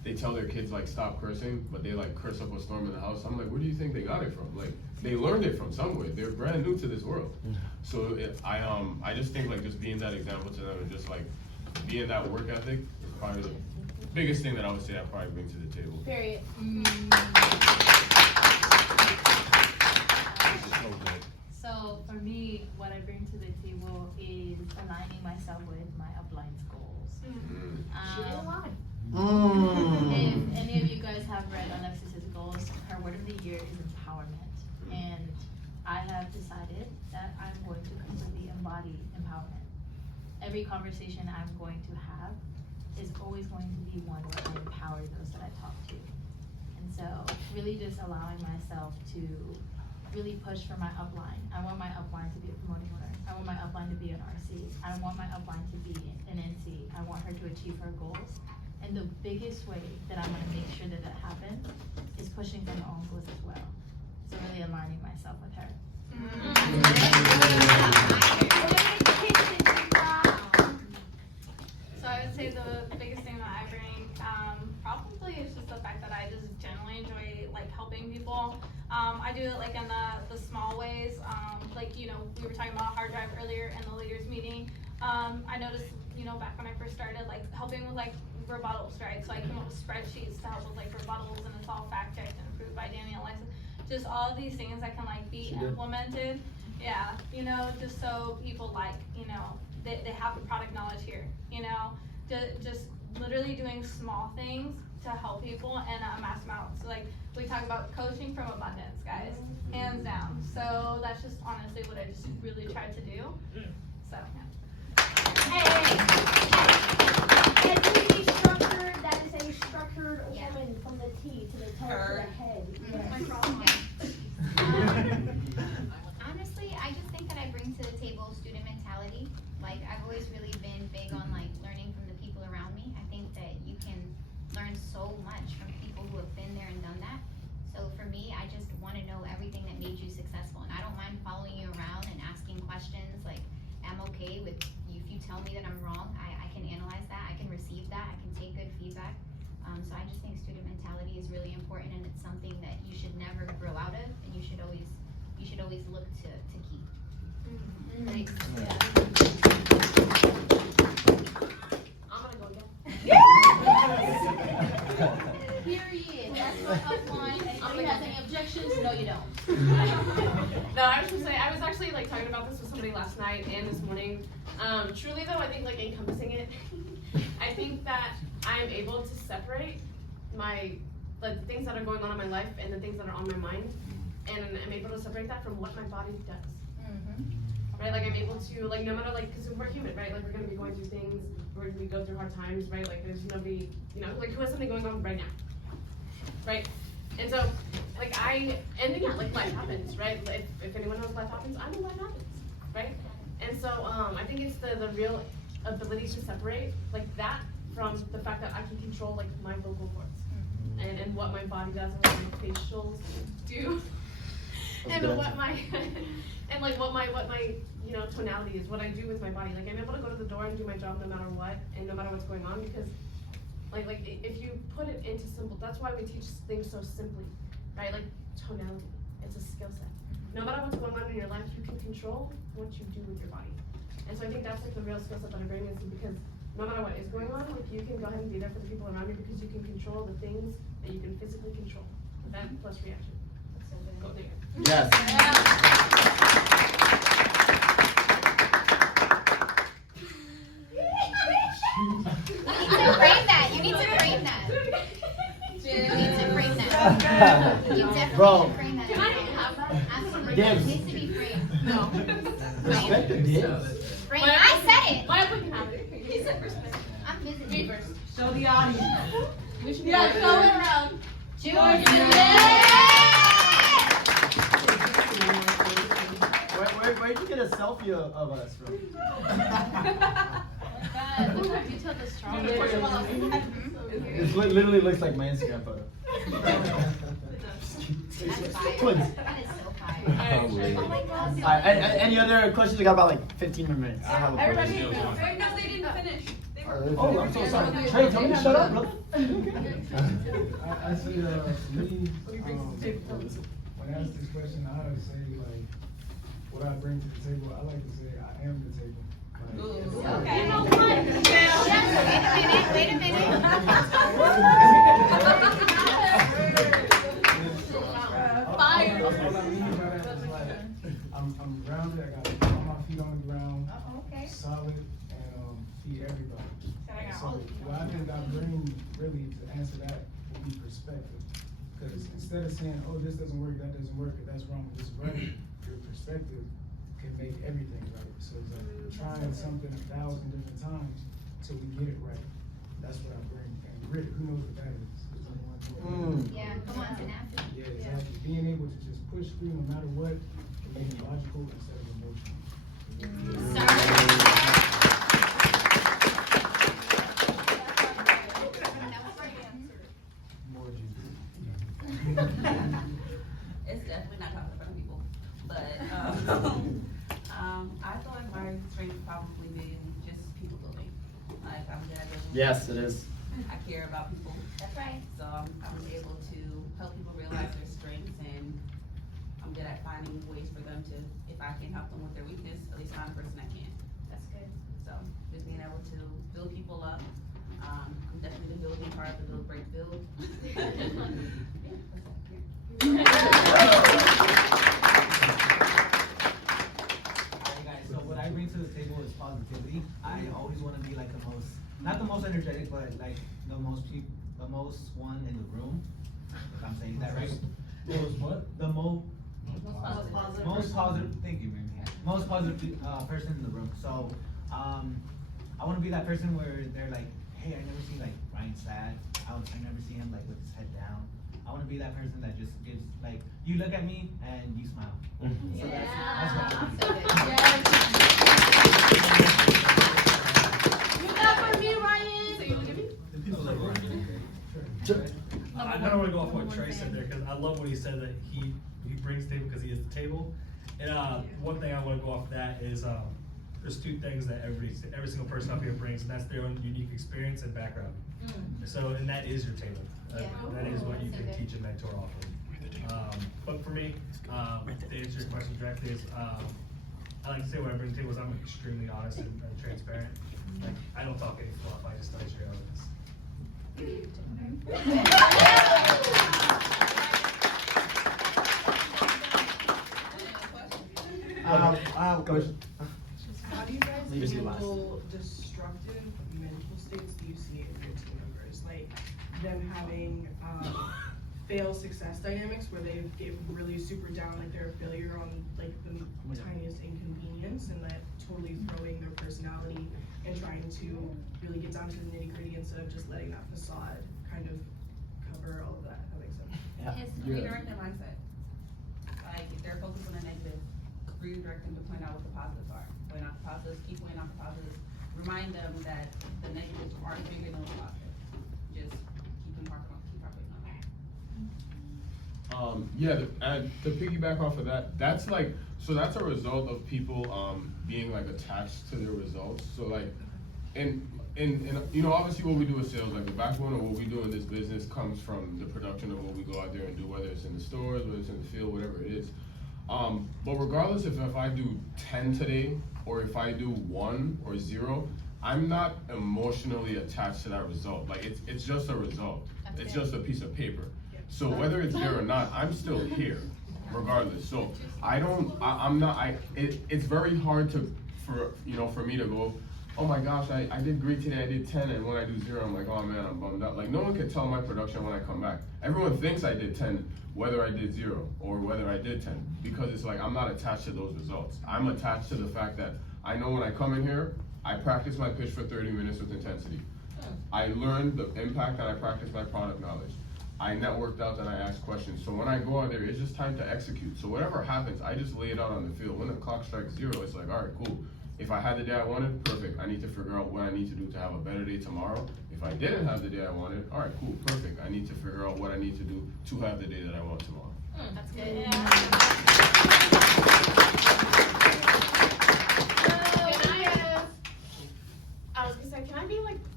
they tell their kids like stop cursing, but they like curse up a storm in the house. I'm like, where do you think they got it from? Like they learned it from somewhere. They're brand new to this world. So I just think like just being that example to them and just like being that work ethic is probably the biggest thing that I would say I probably bring to the table. Period. So for me, what I bring to the table is aligning myself with my upline's goals. If any of you guys have read Alexis's goals, her word of the year is empowerment. And I have decided that I'm going to completely embody empowerment. Every conversation I'm going to have is always going to be one where I empower those that I talk to. And so really just allowing myself to really push for my upline. I want my upline to be a promoting owner. I want my upline to be an RC. I want my upline to be an NC. I want her to achieve her goals. And the biggest way that I'm gonna make sure that that happens is pushing for my own goals as well. So really aligning myself with her. So I would say the biggest thing that I bring, probably is just the fact that I just generally enjoy like helping people. I do it like in the small ways. Like, you know, we were talking about hard drive earlier in the leaders meeting. I noticed, you know, back when I first started, like helping with like rebuttals, right? So I came up with spreadsheets to help with like rebuttals, and it's all fact checked and approved by Danny and Alexis. Just all of these things that can like be implemented. Yeah, you know, just so people like, you know, they have the product knowledge here, you know, just literally doing small things to help people and mass them out. So like we talk about coaching from abundance, guys, hands down. So that's just honestly what I just really tried to do. So Every structured, that is a structured woman from the T to the toe to the head. Honestly, I just think that I bring to the table student mentality. Like, I've always really been big on like learning from the people around me. I think that you can learn so much from people who have been there and done that. So for me, I just want to know everything that made you successful, and I don't mind following you around and asking questions. Like, I'm okay with you if you tell me that I'm wrong. I can analyze that. I can receive that. I can take good feedback. So I just think student mentality is really important, and it's something that you should never grow out of, and you should always look to keep. Thanks. I'm gonna go again. Period. That's my upline. Anybody has any objections? No, you don't. No, I was just saying, I was actually like talking about this with somebody last night and this morning. Truly though, I think like encompassing it, I think that I'm able to separate the things that are going on in my life and the things that are on my mind, and I'm able to separate that from what my body does. Right, like I'm able to, like, no matter, like, because we're human, right, like we're gonna be going through things, we go through hard times, right, like there's nobody, you know, like who has something going on right now, right? And so, like and then yeah, like life happens, right? If anyone knows life happens, I know life happens, right? And so I think it's the real ability to separate like that from the fact that I can control like my vocal cords and what my body does and what my facials do and what my and like what my you know tonality is, what I do with my body. Like I'm able to go to the door and do my job no matter what and no matter what's going on, because like if you put it into simple, that's why we teach things so simply, right? Like tonality, it's a skill set. No matter what's going on in your life, you can control what you do with your body. And so I think that's like the real skill set that I bring is because no matter what is going on, like you can go ahead and be there for the people around you because you can control the things that you can physically control. That plus reaction. Go there. Yes. You need to frame that. You need to frame that. You definitely Bro. should frame that. Can I have that? Absolutely. Dibs. It needs to be framed. No. Respect the dibs. Frame. I said it. My opinion have it. He said respect. I'm visiting. Me first. Show the audience. Yeah, show it around. Where'd you get a selfie of us from? Look how detailed the straw is. It literally looks like my Instagram photo. Twins. That is so fire. Oh my God. Any other questions? We got about like 15 more minutes. I have a Everybody, question. wait, no, they didn't finish. They Oh, I'm so sorry. Trey, tell me to shut up, brother. I say, for me, when I ask this question, I would say like, what I bring to the table. I like to say I am the table. Okay. You know what? Wait a minute. Fire. All I mean by that is like, I'm grounded. I got all my feet on the ground. Okay. Solid and feed everybody. So what I think I bring really to answer that would be perspective. Because instead of saying, oh, this doesn't work, that doesn't work, if that's wrong, this is right, your perspective can make everything right. So it's like trying something 1,000 different times till we get it right. That's what I bring. And grit, who knows what that is? Yeah, come on, tenacity. Yeah, exactly. Being able to just push through no matter what, and being logical instead of emotional. It's definitely not talking in front of people, but I feel like my strength probably been just people building. Like I'm good at building. Yes, it is. I care about people. That's right. So I'm able to help people realize their strengths, and I'm good at finding ways for them to, if I can help them with their weakness, at least I'm the person that can. That's good. So just being able to build people up. I'm definitely the building part of the build, break, build. Alright guys, so what I bring to the table is positivity. I always want to be like the most, not the most energetic, but like the most one in the room. If I'm saying that right. Most what? The most positive. Thank you, man. Yeah. Most positive person in the room. So, I want to be that person where they're like, hey, I never see like Ryan sad. I never see him like with his head down. I want to be that person that just gives like, you look at me and you smile. So that's what I You got for me, Ryan. So you look at me? I kind of want to go off what Trey said there because I love what he said that he brings the table because he is the table. And one thing I want to go off of that is there's two things that every single person up here brings, and that's their own unique experience and background. So, and that is your table. That is what you can teach and mentor off of. But for me, to answer your question directly is, I like to say what I bring to the table is I'm extremely honest and transparent. Like, I don't talk any fluff, I just tell you straight Coach. How do you guys Leave us the last. handle destructive mental states that you see in your team members? Like them having fail success dynamics where they get really super down, like they're a failure on like the tiniest inconvenience, and that totally throwing their personality and trying to really get down to the nitty gritty instead of just letting that facade kind of cover all of that. If that makes sense. It's redirect their mindset. Like if they're focused on the negative, redirect them to point out what the positives are. Point out the positives, keep pointing out the positives. Remind them that the negatives aren't bigger than the positives. Just keep them harping on that. And to piggyback off of that, that's like, so that's a result of people being like attached to their results. So like, and you know, obviously what we do with sales, like the backbone of what we do in this business comes from the production of what we go out there and do, whether it's in the stores, whether it's in the field, whatever it is. But regardless if I do 10 today, or if I do 1 or 0, I'm not emotionally attached to that result. Like it's just a result. It's just a piece of paper. So whether it's there or not, I'm still here, regardless. So it's very hard for me to go, oh my gosh, I did great today, I did 10, and when I do 0, I'm like, oh man, I'm bummed out. Like no one can tell my production when I come back. Everyone thinks I did 10, whether I did 0 or whether I did 10, because it's like, I'm not attached to those results. I'm attached to the fact that I know when I come in here, I practice my pitch for 30 minutes with intensity. I learned the impact and I practice my product knowledge. I networked out and I asked questions. So when I go out there, it's just time to execute. So whatever happens, I just lay it out on the field. When the clock strikes 0, it's like, all right, cool. If I had the day I wanted, perfect. I need to figure out what I need to do to have a better day tomorrow. If I didn't have the day I wanted, all right, cool, perfect. I need to figure out what I need to do to have the day that I want tomorrow. That's good. I was gonna say, can I be like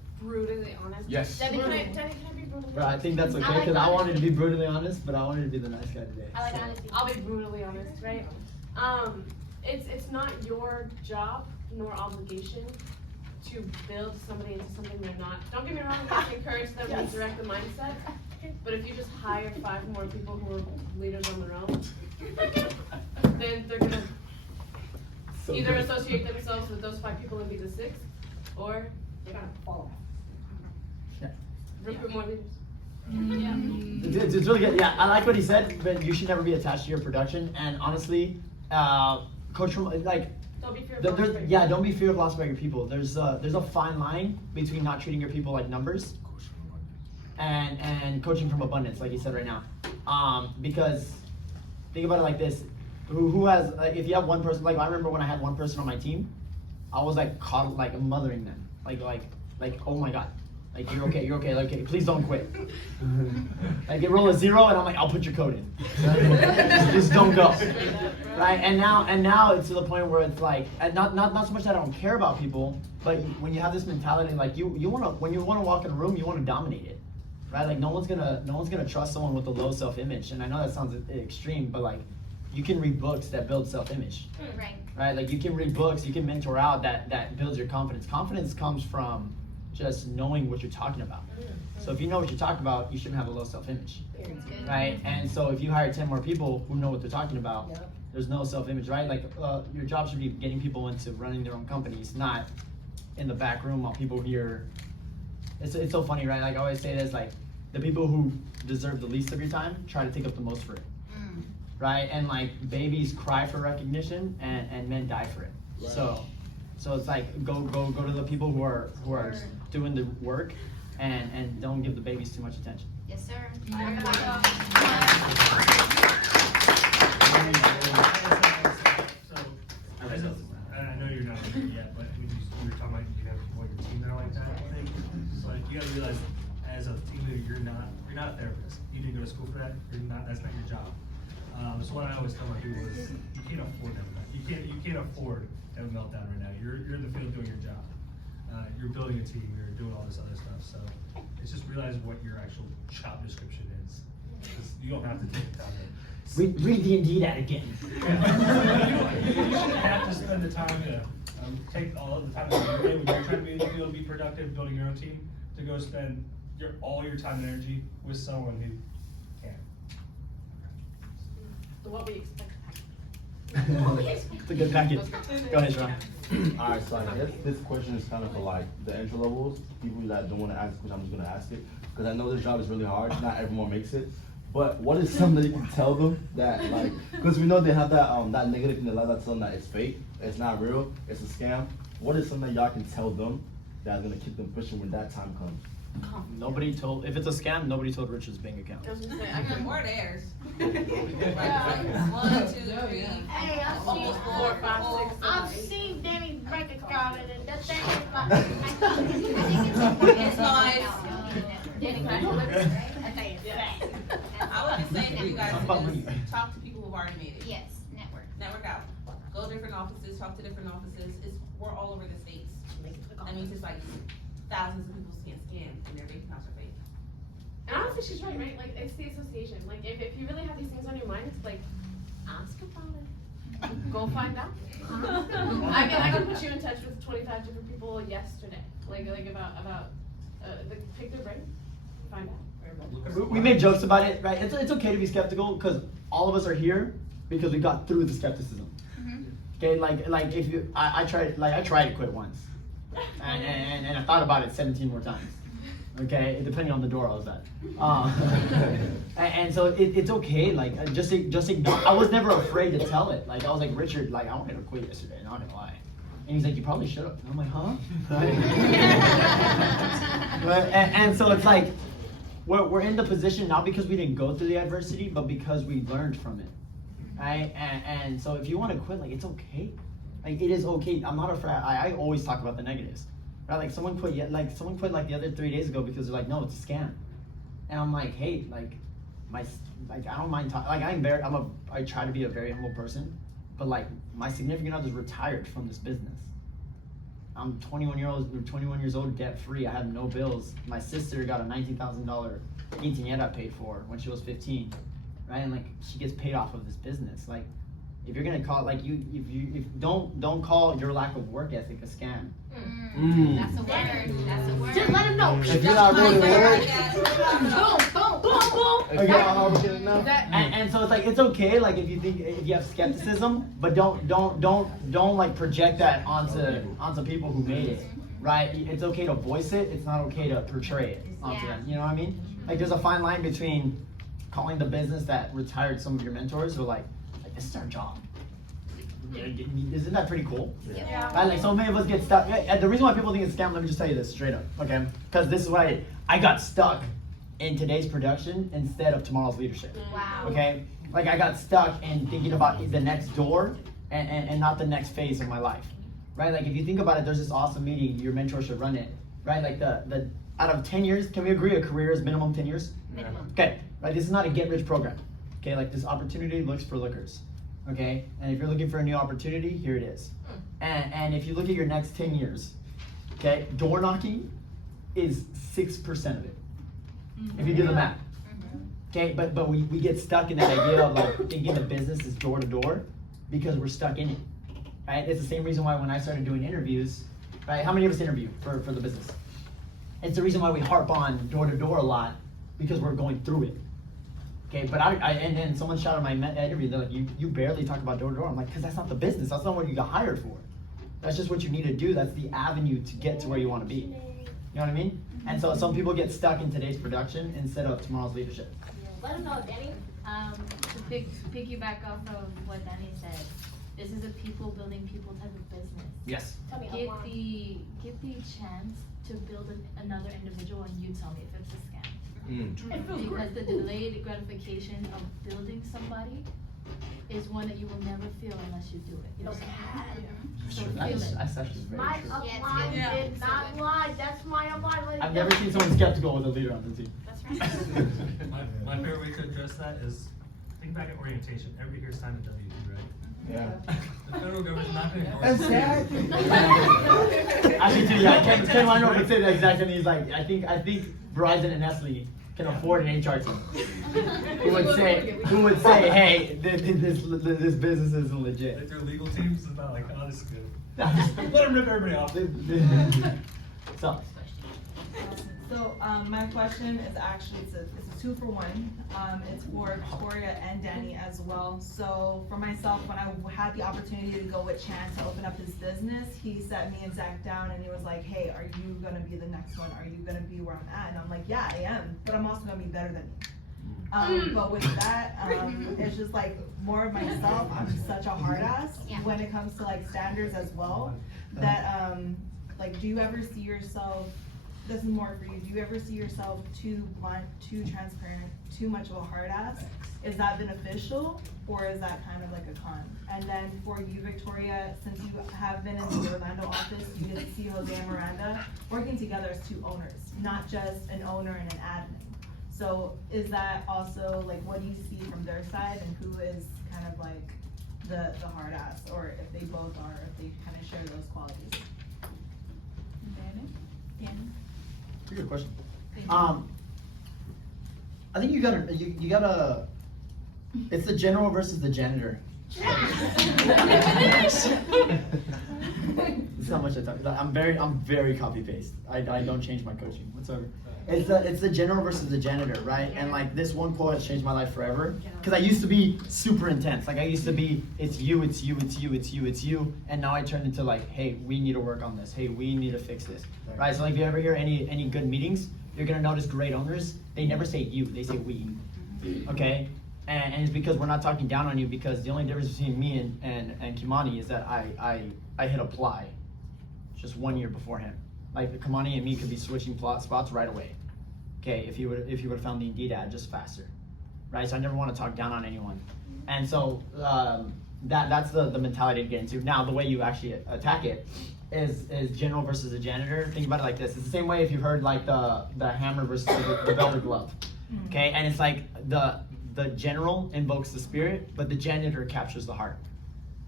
Yes. Danny, can I be brutally Bro, I think that's I okay like because I wanted to honesty. be brutally honest, but I wanted to be the nice guy today. I like so. honesty. I'll be brutally honest, right? It's not your job nor obligation to build somebody into something they're not. Don't get me wrong, you have to encourage them to direct the mindset. But if you just hire 5 more people who are leaders on their own, then they're gonna So either good. associate themselves with those 5 people and be the 6th, or they're gonna fall off. Yeah. Recruit more leaders. It's really good. Yeah, I like what he said, but you should never be attached to your production. And honestly, coach from like. Don't be fearful of loss by your Yeah, don't be fear of loss by your people. There's a fine line between not treating your people like numbers and coaching from abundance, like you said right now. Because think about it like this: who has if you have one person, like I remember when I had one person on my team, I was like mothering them, like oh my god. Like you're okay, like okay, please don't quit. Like they roll a 0 and I'm like, I'll put your code in. Just don't go. Right? And now it's to the point where it's like, and not so much that I don't care about people, but when you have this mentality, like when you wanna walk in a room, you wanna dominate it. Right? Like no one's gonna trust someone with a low self-image. And I know that sounds extreme, but like you can read books that build self-image. Right. Right? Like you can read books, you can mentor out that builds your confidence. Confidence comes from just knowing what you're talking about. So if you know what you're talking about, you shouldn't have a low self-image, right? And so if you hire 10 more people who know what they're talking about, there's no self-image, right? Like your job should be getting people into running their own companies, not in the back room while people hear. It's so funny, right? Like I always say this, like the people who deserve the least of your time try to take up the most for it, right? And like babies cry for recognition and men die for it. Right. So it's like go to the people who are doing the work and don't give the babies too much attention. Yes, sir. I know you're not there yet, but when you were talking about you have more your team there like that, I think. So like you gotta realize as a team leader, you're not a therapist. You didn't go to school for that. That's not your job. So what I always tell my people is you can't afford that. You can't afford to have a meltdown right now. You're in the field doing your job. You're building a team. You're doing all this other stuff. So it's just realize what your actual job description is. Because you don't have to take the time to. Read the Indeed ad again. You shouldn't have to spend the time to take all of the time of your day when you're trying to be in the field, be productive, building your own team, to go spend all your time and energy with someone who can't. So what we expect. It's a good package. Go ahead, Sean. Alright, so I guess this question is kind of for like the entry levels, people that don't want to ask the question, I'm just gonna ask it. Because I know this job is really hard, not everyone makes it. But what is something that you can tell them that like, because we know they have that negative in their life that tell them that it's fake, it's not real, it's a scam. What is something that y'all can tell them that's gonna keep them pushing when that time comes? Nobody told, if it's a scam, nobody told Richard's bank account. I was gonna say, I got more theirs. Yeah. 1, 2, 3. Hey, I've seen, almost 4, 5, 6, 7, I've 8. seen Danny's bank account and that thing is like, It's nice. Danny, can I hold it? That thing is fat. I would just say that you guys Talk about should money. just talk to people who've already made it. Yes, network. Network out. Go to different offices, talk to different offices. We're all over the states. That means it's like thousands of people can't scan and their bank accounts are fake. And honestly, she's right? Like, it's the association. Like, if you really have these things on your mind, it's like, ask about it. Go find out. I can put you in touch with 25 different people yesterday. Like about pick their brain, find out. We make jokes about it, right? It's okay to be skeptical because all of us are here because we got through the skepticism. Okay, like if you, I tried to quit once, and I thought about it 17 more times. Okay, depending on the door I was at. And so it's okay, like just ignore. I was never afraid to tell it. Like I was like, Richard, like I wanted to quit yesterday, not gonna lie. And he's like, you probably should have. And I'm like, huh? and so it's like, we're in the position not because we didn't go through the adversity, but because we learned from it, right? And so if you want to quit, like it's okay. Like it is okay. I'm not afraid. I always talk about the negatives, right? Like someone quit like the other 3 days ago because they're like, no, it's a scam. And I'm like, hey, I don't mind talking. Like I try to be a very humble person, but like my significant other's retired from this business. I'm 21 years old, debt free. I have no bills. My sister got a $19,000 quinceañera paid for when she was 15, right? And like she gets paid off of this business. Like if you're gonna call like don't call your lack of work ethic a scam. That's a word. That's a word. Just let him know. If you're not really Boom, boom, boom, boom. Okay, and so it's like it's okay like if you have skepticism, but don't like project that onto people who made it, right? It's okay to voice it. It's not okay to portray it onto them. You know what I mean? Like there's a fine line between calling the business that retired some of your mentors who are like this is our job. Isn't that pretty cool? Yeah. Right? Like so many of us get stuck. The reason why people think it's a scam, let me just tell you this straight up, okay? Because this is why I got stuck in today's production instead of tomorrow's leadership. Wow. Okay? Like I got stuck in thinking about the next door and not the next phase of my life. Right? Like if you think about it, there's this awesome meeting, your mentor should run it. Right? Like the out of 10 years, can we agree a career is minimum 10 years? Minimum. Okay. Right? This is not a get rich program. Okay, like this opportunity looks for lookers. Okay? And if you're looking for a new opportunity, here it is. And if you look at your next 10 years, okay, door knocking is 6% of it. If you do the math. Okay, but we get stuck in that idea of like thinking the business is door to door because we're stuck in it. Right? It's the same reason why when I started doing interviews, right? How many of us interview for the business? It's the reason why we harp on door to door a lot because we're going through it. Okay, but and then someone shouted my interview, they're like, you barely talk about door to door. I'm like, because that's not the business. That's not what you got hired for. That's just what you need to do. That's the avenue to get to where you want to be. You know what I mean? And so some people get stuck in today's production instead of tomorrow's leadership. Let him know, Danny. To piggyback off of what Danny said, this is a people building people type of business. Yes. Tell me, Get the chance to build another individual, and you tell me if it's a scam. Because the delayed gratification of building somebody is one that you will never feel unless you do it yourself. So feel it. That's actually very My true. upline did not lie. That's my upline. I've never seen someone skeptical with a leader on the team. That's right. My favorite way to address that is think back at orientation. Everybody here signed a W-2, right? Yeah. The federal government's not going to That's enforce sad. it. Actually, too, yeah, Ken Weinroth would say the exact same thing. He's like, I think Verizon and Nestle can afford an HR team. Who would say, hey, this business isn't legit. Like their legal teams is not like, oh, this is good. Let them rip everybody off. So my question is actually it's a 2-for-1. It's for Victoria and Danny as well. So for myself, when I had the opportunity to go with Chan to open up his business, he sat me and Zach down and he was like, hey, are you gonna be the next one? Are you gonna be where I'm at? And I'm like, yeah, I am, but I'm also gonna be better than you. But with that, it's just like more of myself. I'm such a hard ass when it comes to like standards as well. That like, do you ever see yourself? This is more for you. Do you ever see yourself too blunt, too transparent, too much of a hard ass? Is that beneficial or is that kind of like a con? And then for you, Victoria, since you have been in the Orlando office, you get to see Jose and Miranda working together as 2 owners, not just an owner and an admin. So is that also like, what do you see from their side and who is kind of like the hard ass, or if they both are, if they kind of share those qualities? Danny? Pretty good question. I think you gotta. It's the general versus the janitor. It's not much I talk. I'm very copy paste. I don't change my coaching whatsoever. It's the general versus the janitor, right? And like this one quote has changed my life forever. Because I used to be super intense. Like I used to be, it's you, and now I turned into like, hey, we need to work on this. Hey, we need to fix this, right? So like if you ever hear any good meetings, you're gonna notice great owners. They never say you, they say we. Okay, and it's because we're not talking down on you. Because the only difference between me and Kimani is that I hit apply, just 1 year before him. Like Kamani and me could be switching spots right away. Okay, if you would have found the Indeed ad just faster, right? So I never want to talk down on anyone, and so that's the mentality to get into. Now the way you actually attack it is general versus a janitor. Think about it like this: it's the same way if you heard like the hammer versus the velvet glove. Okay, and it's like the general invokes the spirit, but the janitor captures the heart.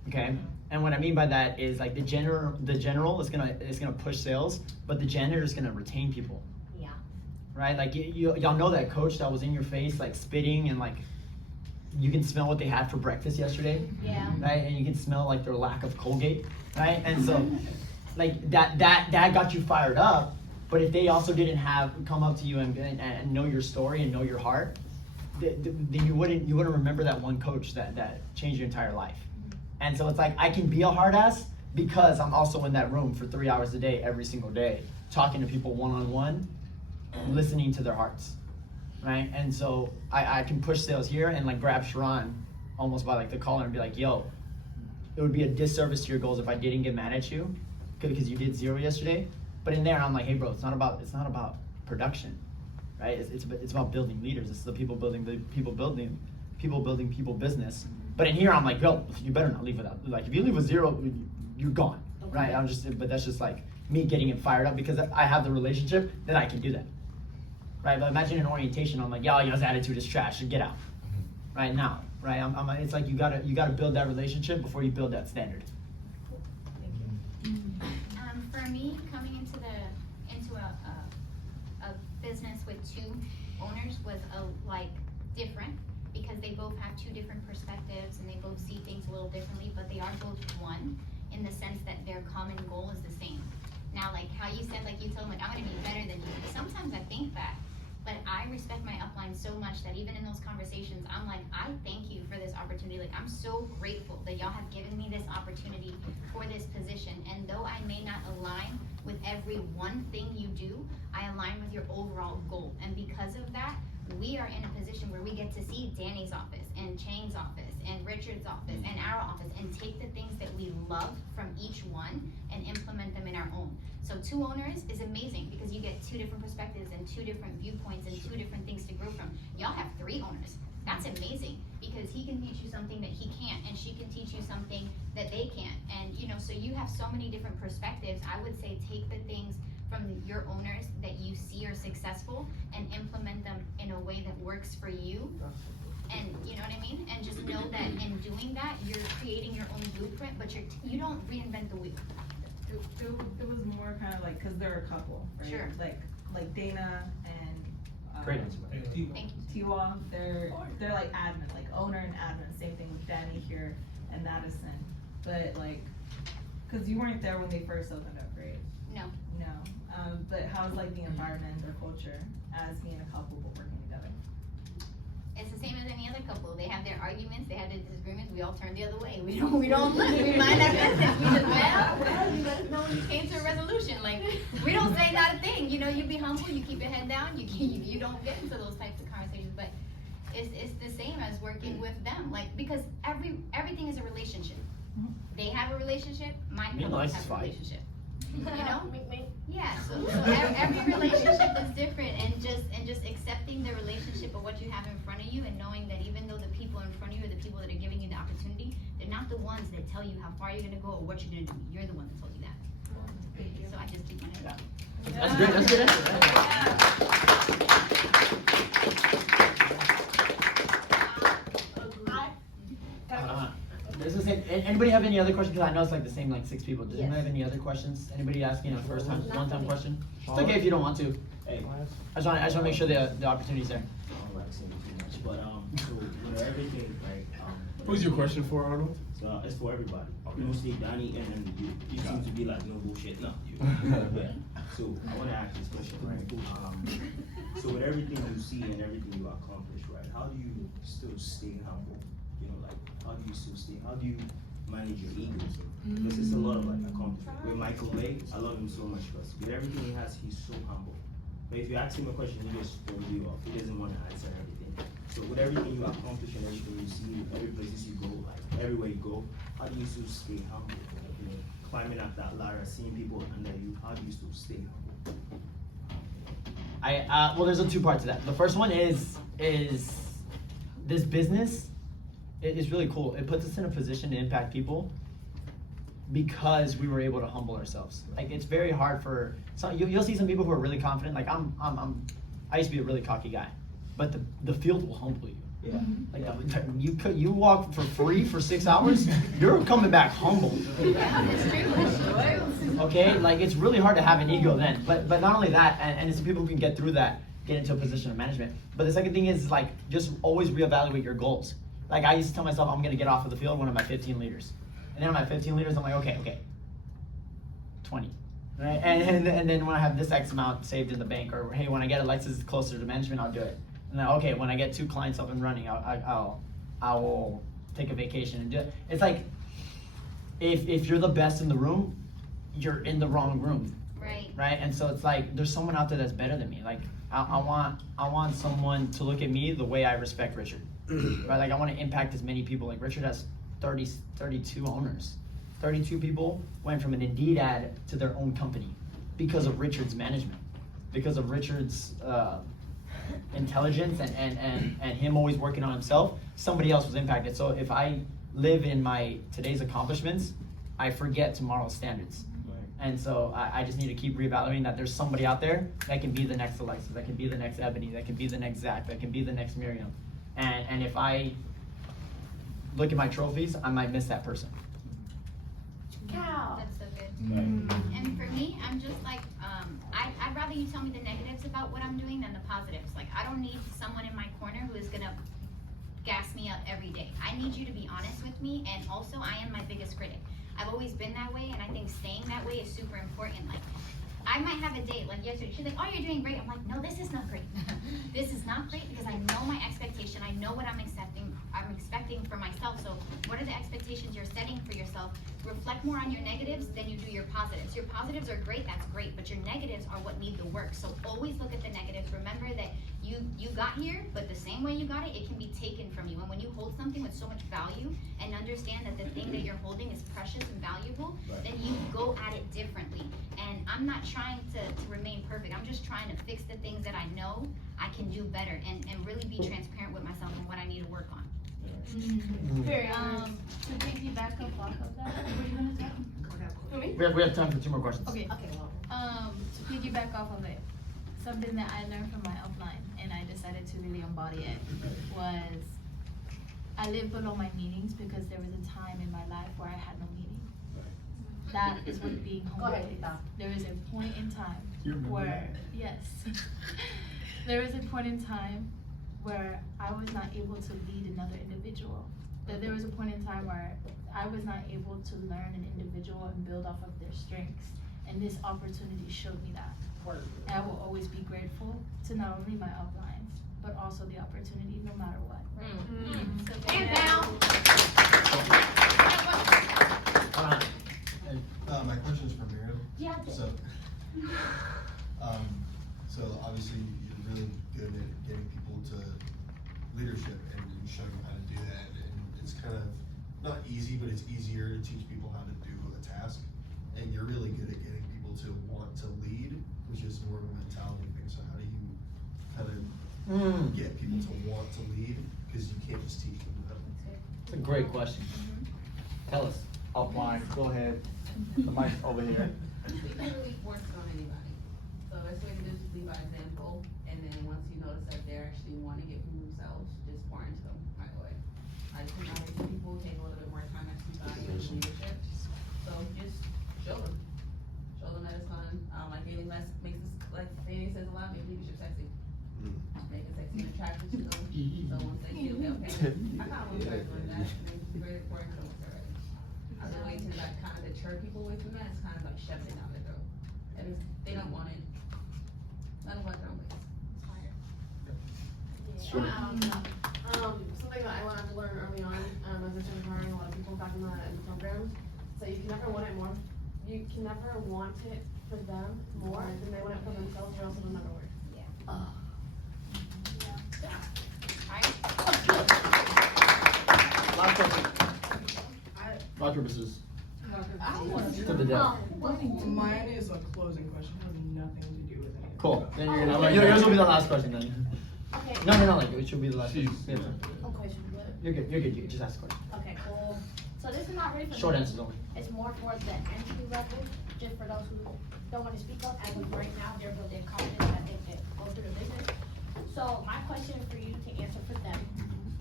Okay, and what I mean by that is like the general is gonna push sales, but the janitor is gonna retain people. Yeah. Right? Like y'all know that coach that was in your face, like spitting, and like you can smell what they had for breakfast yesterday. Yeah. Right? And you can smell like their lack of Colgate. Right? And so like that got you fired up. But if they also didn't come up to you and know your story and know your heart, then you wouldn't remember that one coach that changed your entire life. And so it's like I can be a hard ass because I'm also in that room for 3 hours a day, every single day, talking to people one-on-one, listening to their hearts, right? And so I can push sales here and like grab Sharon almost by like the collar and be like, yo, it would be a disservice to your goals if I didn't get mad at you because you did 0 yesterday. But in there, I'm like, hey, bro, it's not about production, right? It's about building leaders. It's the people building people business. But in here, I'm like, yo, you better not leave without. Like, if you leave with 0, you're gone, right? But that's just like me getting it fired up because I have the relationship that I can do that, right? But imagine an orientation. I'm like, yo, his attitude is trash. Get out, right now, right? It's like you gotta build that relationship before you build that standard. For me, coming into a business with 2 owners was different because they both have 2 different perspectives and they both see things a little differently, but they are both one in the sense that their common goal is the same. Now, like how you said, like you told them, like I'm gonna be better than you. Sometimes I think that, but I respect my upline so much that even in those conversations, I'm like, I thank you for this opportunity. Like, I'm so grateful that y'all have given me this opportunity for this position. And though I may not align with every one thing you do, I align with your overall goal. And because of that, we are in a position where we get to see Danny's office and Chang's office and Richard's office and our office and take the things that we love from each one and implement them in our own. So 2 owners is amazing because you get 2 different perspectives and 2 different viewpoints and 2 different things to grow from. Y'all have 3 owners. That's amazing because he can teach you something that he can't and she can teach you something that they can't. And so you have so many different perspectives. I would say take the things from your owners that you see are successful and implement them in a way that works for you. And you know what I mean? And just know that in doing that, you're creating your own blueprint, but you don't reinvent the wheel. It was more kind of like, because they're a couple, right? Sure. Like Dana and Great answer. Tiwa, they're like admin, like owner and admin. Same thing with Danny here and Madison. But like, because you weren't there when they first opened up, right? No. But how's like the environment, their culture as being a couple but working together? It's the same as any other couple. They have their arguments, they have their disagreements. We all turn the other way. We don't look. We mind our business. We just you let us know when you came to a resolution. Like we don't say not a thing. You be humble. You keep your head down. You don't get into those types of conversations. But it's the same as working with them. Like because everything is a relationship. They have a relationship. My couples have a relationship. Yeah, so every relationship is different, and just accepting the relationship of what you have in front of you, and knowing that even though the people in front of you are the people that are giving you the opportunity, they're not the ones that tell you how far you're gonna go or what you're gonna do. You're the one that told you that. So I just keep my head down. That's great. That's good. Anybody have any other questions? Because I know it's like the same like 6 people. Does anybody have any other questions? Anybody asking a one-time question? It's okay if you don't want to. Hey, I just want to make sure the opportunity's there. I don't like saying too much, but so everything, right? Who's your question for, Arnold? It's for everybody. You know, Steve, Donnie, and you seem to be like no bullshit, no. Yeah. So I want to ask this question, right? So with everything you see and everything you accomplish, right? How do you still stay humble? How do you manage your ego? Because it's a lot of like accomplishment. With Michael Bay, I love him so much because with everything he has, he's so humble. But if you ask him a question, he just throws you off. He doesn't want to answer everything. So with everything you accomplish and everything you see, every places you go, like everywhere you go, how do you still stay humble? Like, climbing up that ladder, seeing people under you, how do you still stay humble? Well, there's a 2 parts to that. The first one is this business. It's really cool. It puts us in a position to impact people because we were able to humble ourselves. Like it's very hard for some. You'll see some people who are really confident. Like I used to be a really cocky guy, but the field will humble you. Yeah. Like you walk for free for 6 hours, you're coming back humble. Okay, like it's really hard to have an ego then. But not only that, and it's people who can get through that, get into a position of management. But the second thing is like just always reevaluate your goals. Like I used to tell myself I'm gonna get off of the field when I'm at 15 liters. And then I'm at 15 liters, I'm like, okay, 20. Right? And then when I have this X amount saved in the bank, or hey, when I get Alexis closer to management, I'll do it. And then, okay, when I get 2 clients up and running, I will take a vacation and do it. It's like if you're the best in the room, you're in the wrong room. Right? And so it's like there's someone out there that's better than me. Like I want someone to look at me the way I respect Richard. Right? Like I want to impact as many people. Like Richard has 32 owners. 32 people went from an Indeed ad to their own company because of Richard's management, because of Richard's intelligence and him always working on himself. Somebody else was impacted. So if I live in my today's accomplishments, I forget tomorrow's standards. And so I just need to keep reevaluating that there's somebody out there that can be the next Alexis, that can be the next Ebony, that can be the next Zach, that can be the next Miriam. And if I look at my trophies, I might miss that person. That's so good. And for me, I'm just like, I'd rather you tell me the negatives about what I'm doing than the positives. Like, I don't need someone in my corner who is gonna gas me up every day. I need you to be honest with me, and also I am my biggest critic. I've always been that way, and I think staying that way is super important. Like, I might have a date, like yesterday, she's like, oh, you're doing great. I'm like, no, this is not great. This is not great because I know my expectation. I know what I'm expecting for myself. So what are the expectations you're setting for yourself? Reflect more on your negatives than you do your positives. Your positives are great, that's great, but your negatives are what need the work. So always look at the negatives. Remember that you got here, but the same way you got it, it can be taken from you. And when you hold something with so much value and understand that the thing that you're holding is precious and valuable, then you go at it differently. And I'm not trying to remain perfect. I'm just trying to fix the things that I know I can do better and really be transparent with myself and what I need to work on. To piggyback off of that, what are you gonna say? We have time for 2 more questions. Okay. To piggyback off of it, something that I learned from my upline and I decided to really embody it was I live below my meanings because there was a time in my life where I had no meaning. That is what being humble is. There is a point in time where, yes, there is a point in time where I was not able to lead another individual. That there was a point in time where I was not able to learn an individual and build off of their strengths. And this opportunity showed me that. And I will always be grateful to not only my uplines, but also the opportunity no matter what. And now. My question is for Miriam. Yeah. So obviously you're really good at getting people to leadership and showing them how to do that. And it's kind of not easy, but it's easier to teach people how to do a task. And you're really good at getting people to want to lead, which is more of a mentality thing. So how do you kind of get people to want to lead? Because you can't just teach them that. It's a great question. Tell us. Offline, go ahead. The mic's over here. You can't really force it on anybody. So the best way to do is lead by example, and then once you notice that they're actually wanting it from themselves, just pour into them right away. I just think nowadays people take a little bit more time to actually value leadership. So just show them. Show them that it's fun. Like dating less makes this, like dating says a lot, make leadership sexy. Make it sexy and attractive to them. So once they see, okay, I kind of want to start doing that, and it's very important to them already. Other way to like kind of deter people away from that is kind of like shove it down their throat. And if they don't want it, let them let their own ways. Sure. Something that I wanted to learn early on, as a gym hiring a lot of people back in the programs, so you can never want it more. You can never want it for them more than they want it for themselves, or else it'll never work. Last question. Rock, paper, scissors. To the death. Mine is a closing question, it has nothing to do with anything. Cool. Then yours will be the last question then. Okay. No, like it should be the last question. Yeah. question. You're good. You can just ask a question. Okay, cool. So this is not really for Short me. answers only. It's more for the entry level, just for those who don't want to speak up, as of right now, they're building confidence that they can go through the business. So my question for you to answer for them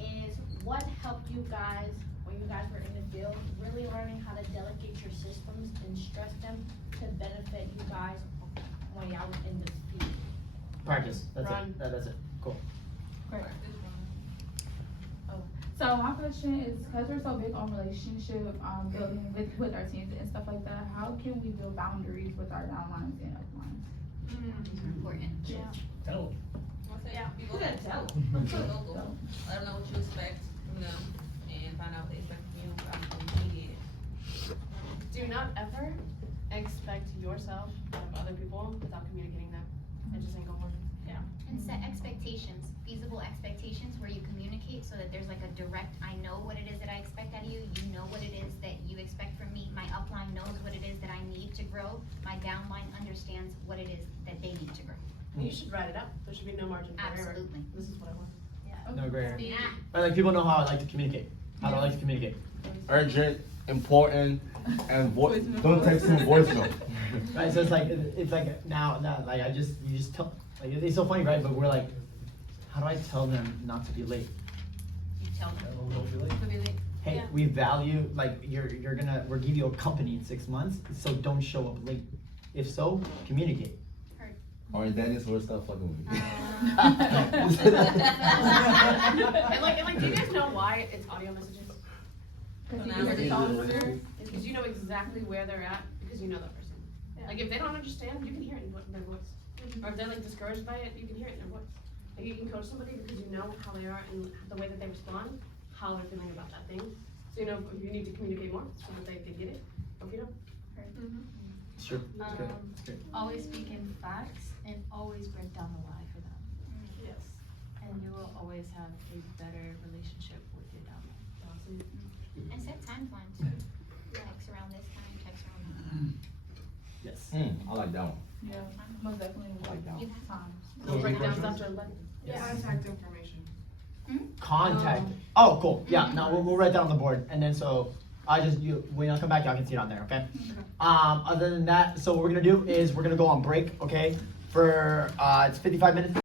is what helped you guys when you guys were in the field, really learning how to delegate your systems and stress them to benefit you guys when y'all was in the field? Practice. That's Run. it. That's it. Cool. Great. So my question is, because we're so big on relationship building with our teams and stuff like that, how can we build boundaries with our downlines and uplines? Important. Yeah. Tell Yeah, you gotta tell them. Let them know what you expect from them and find out what they expect from you. Do not ever expect yourself out of other people without communicating that. It just ain't gonna work. Yeah. And set expectations, feasible expectations where you communicate so that there's like a direct, I know what it is that I expect out of you, you know what it is that you expect from me, my upline knows what it is that I need to grow, my downline understands what it is that they need to grow. You should write it up. There should be no margin for error. Absolutely. This is what I want. No gray area. I like people know how I like to communicate. How do I like to communicate? Urgent, important, and don't text him voice note. Right, so it's like now like you just tell, like it's so funny, right? But we're like, how do I tell them not to be late? You tell them. Don't be late. To be late. Hey, Yeah. we value, like we're give you a company in 6 months, so don't show up late. If so, communicate. Or Danny's will stop fucking with me. And like, do you guys know why it's audio messages? Because You you hear the software. It's because you know exactly where they're at because you know that person. Like if they don't understand, you can hear it in their voice. Or if they're like discouraged by it, you can hear it in their voice. Like you can coach somebody because you know how they are and the way that they respond, how they're feeling about that thing. So you know if you need to communicate more so that they can get it. Or if you don't. Sure. That's great. Um, That's great. Always speak in facts and always break down the lie for them. Yes. And you will always have a better relationship with your downline. And set timelines too. Text around this time, text around that. Yes. I like that one. Yeah, most definitely. Like that. You have time. Don't break it down after 11. Yeah, contact information. Contact. Oh, cool. Yeah. No, we'll write that on the board, and then so when I come back, y'all can see it on there. Okay. Other than that, so what we're gonna do is we're gonna go on break. Okay. For it's 55 minutes.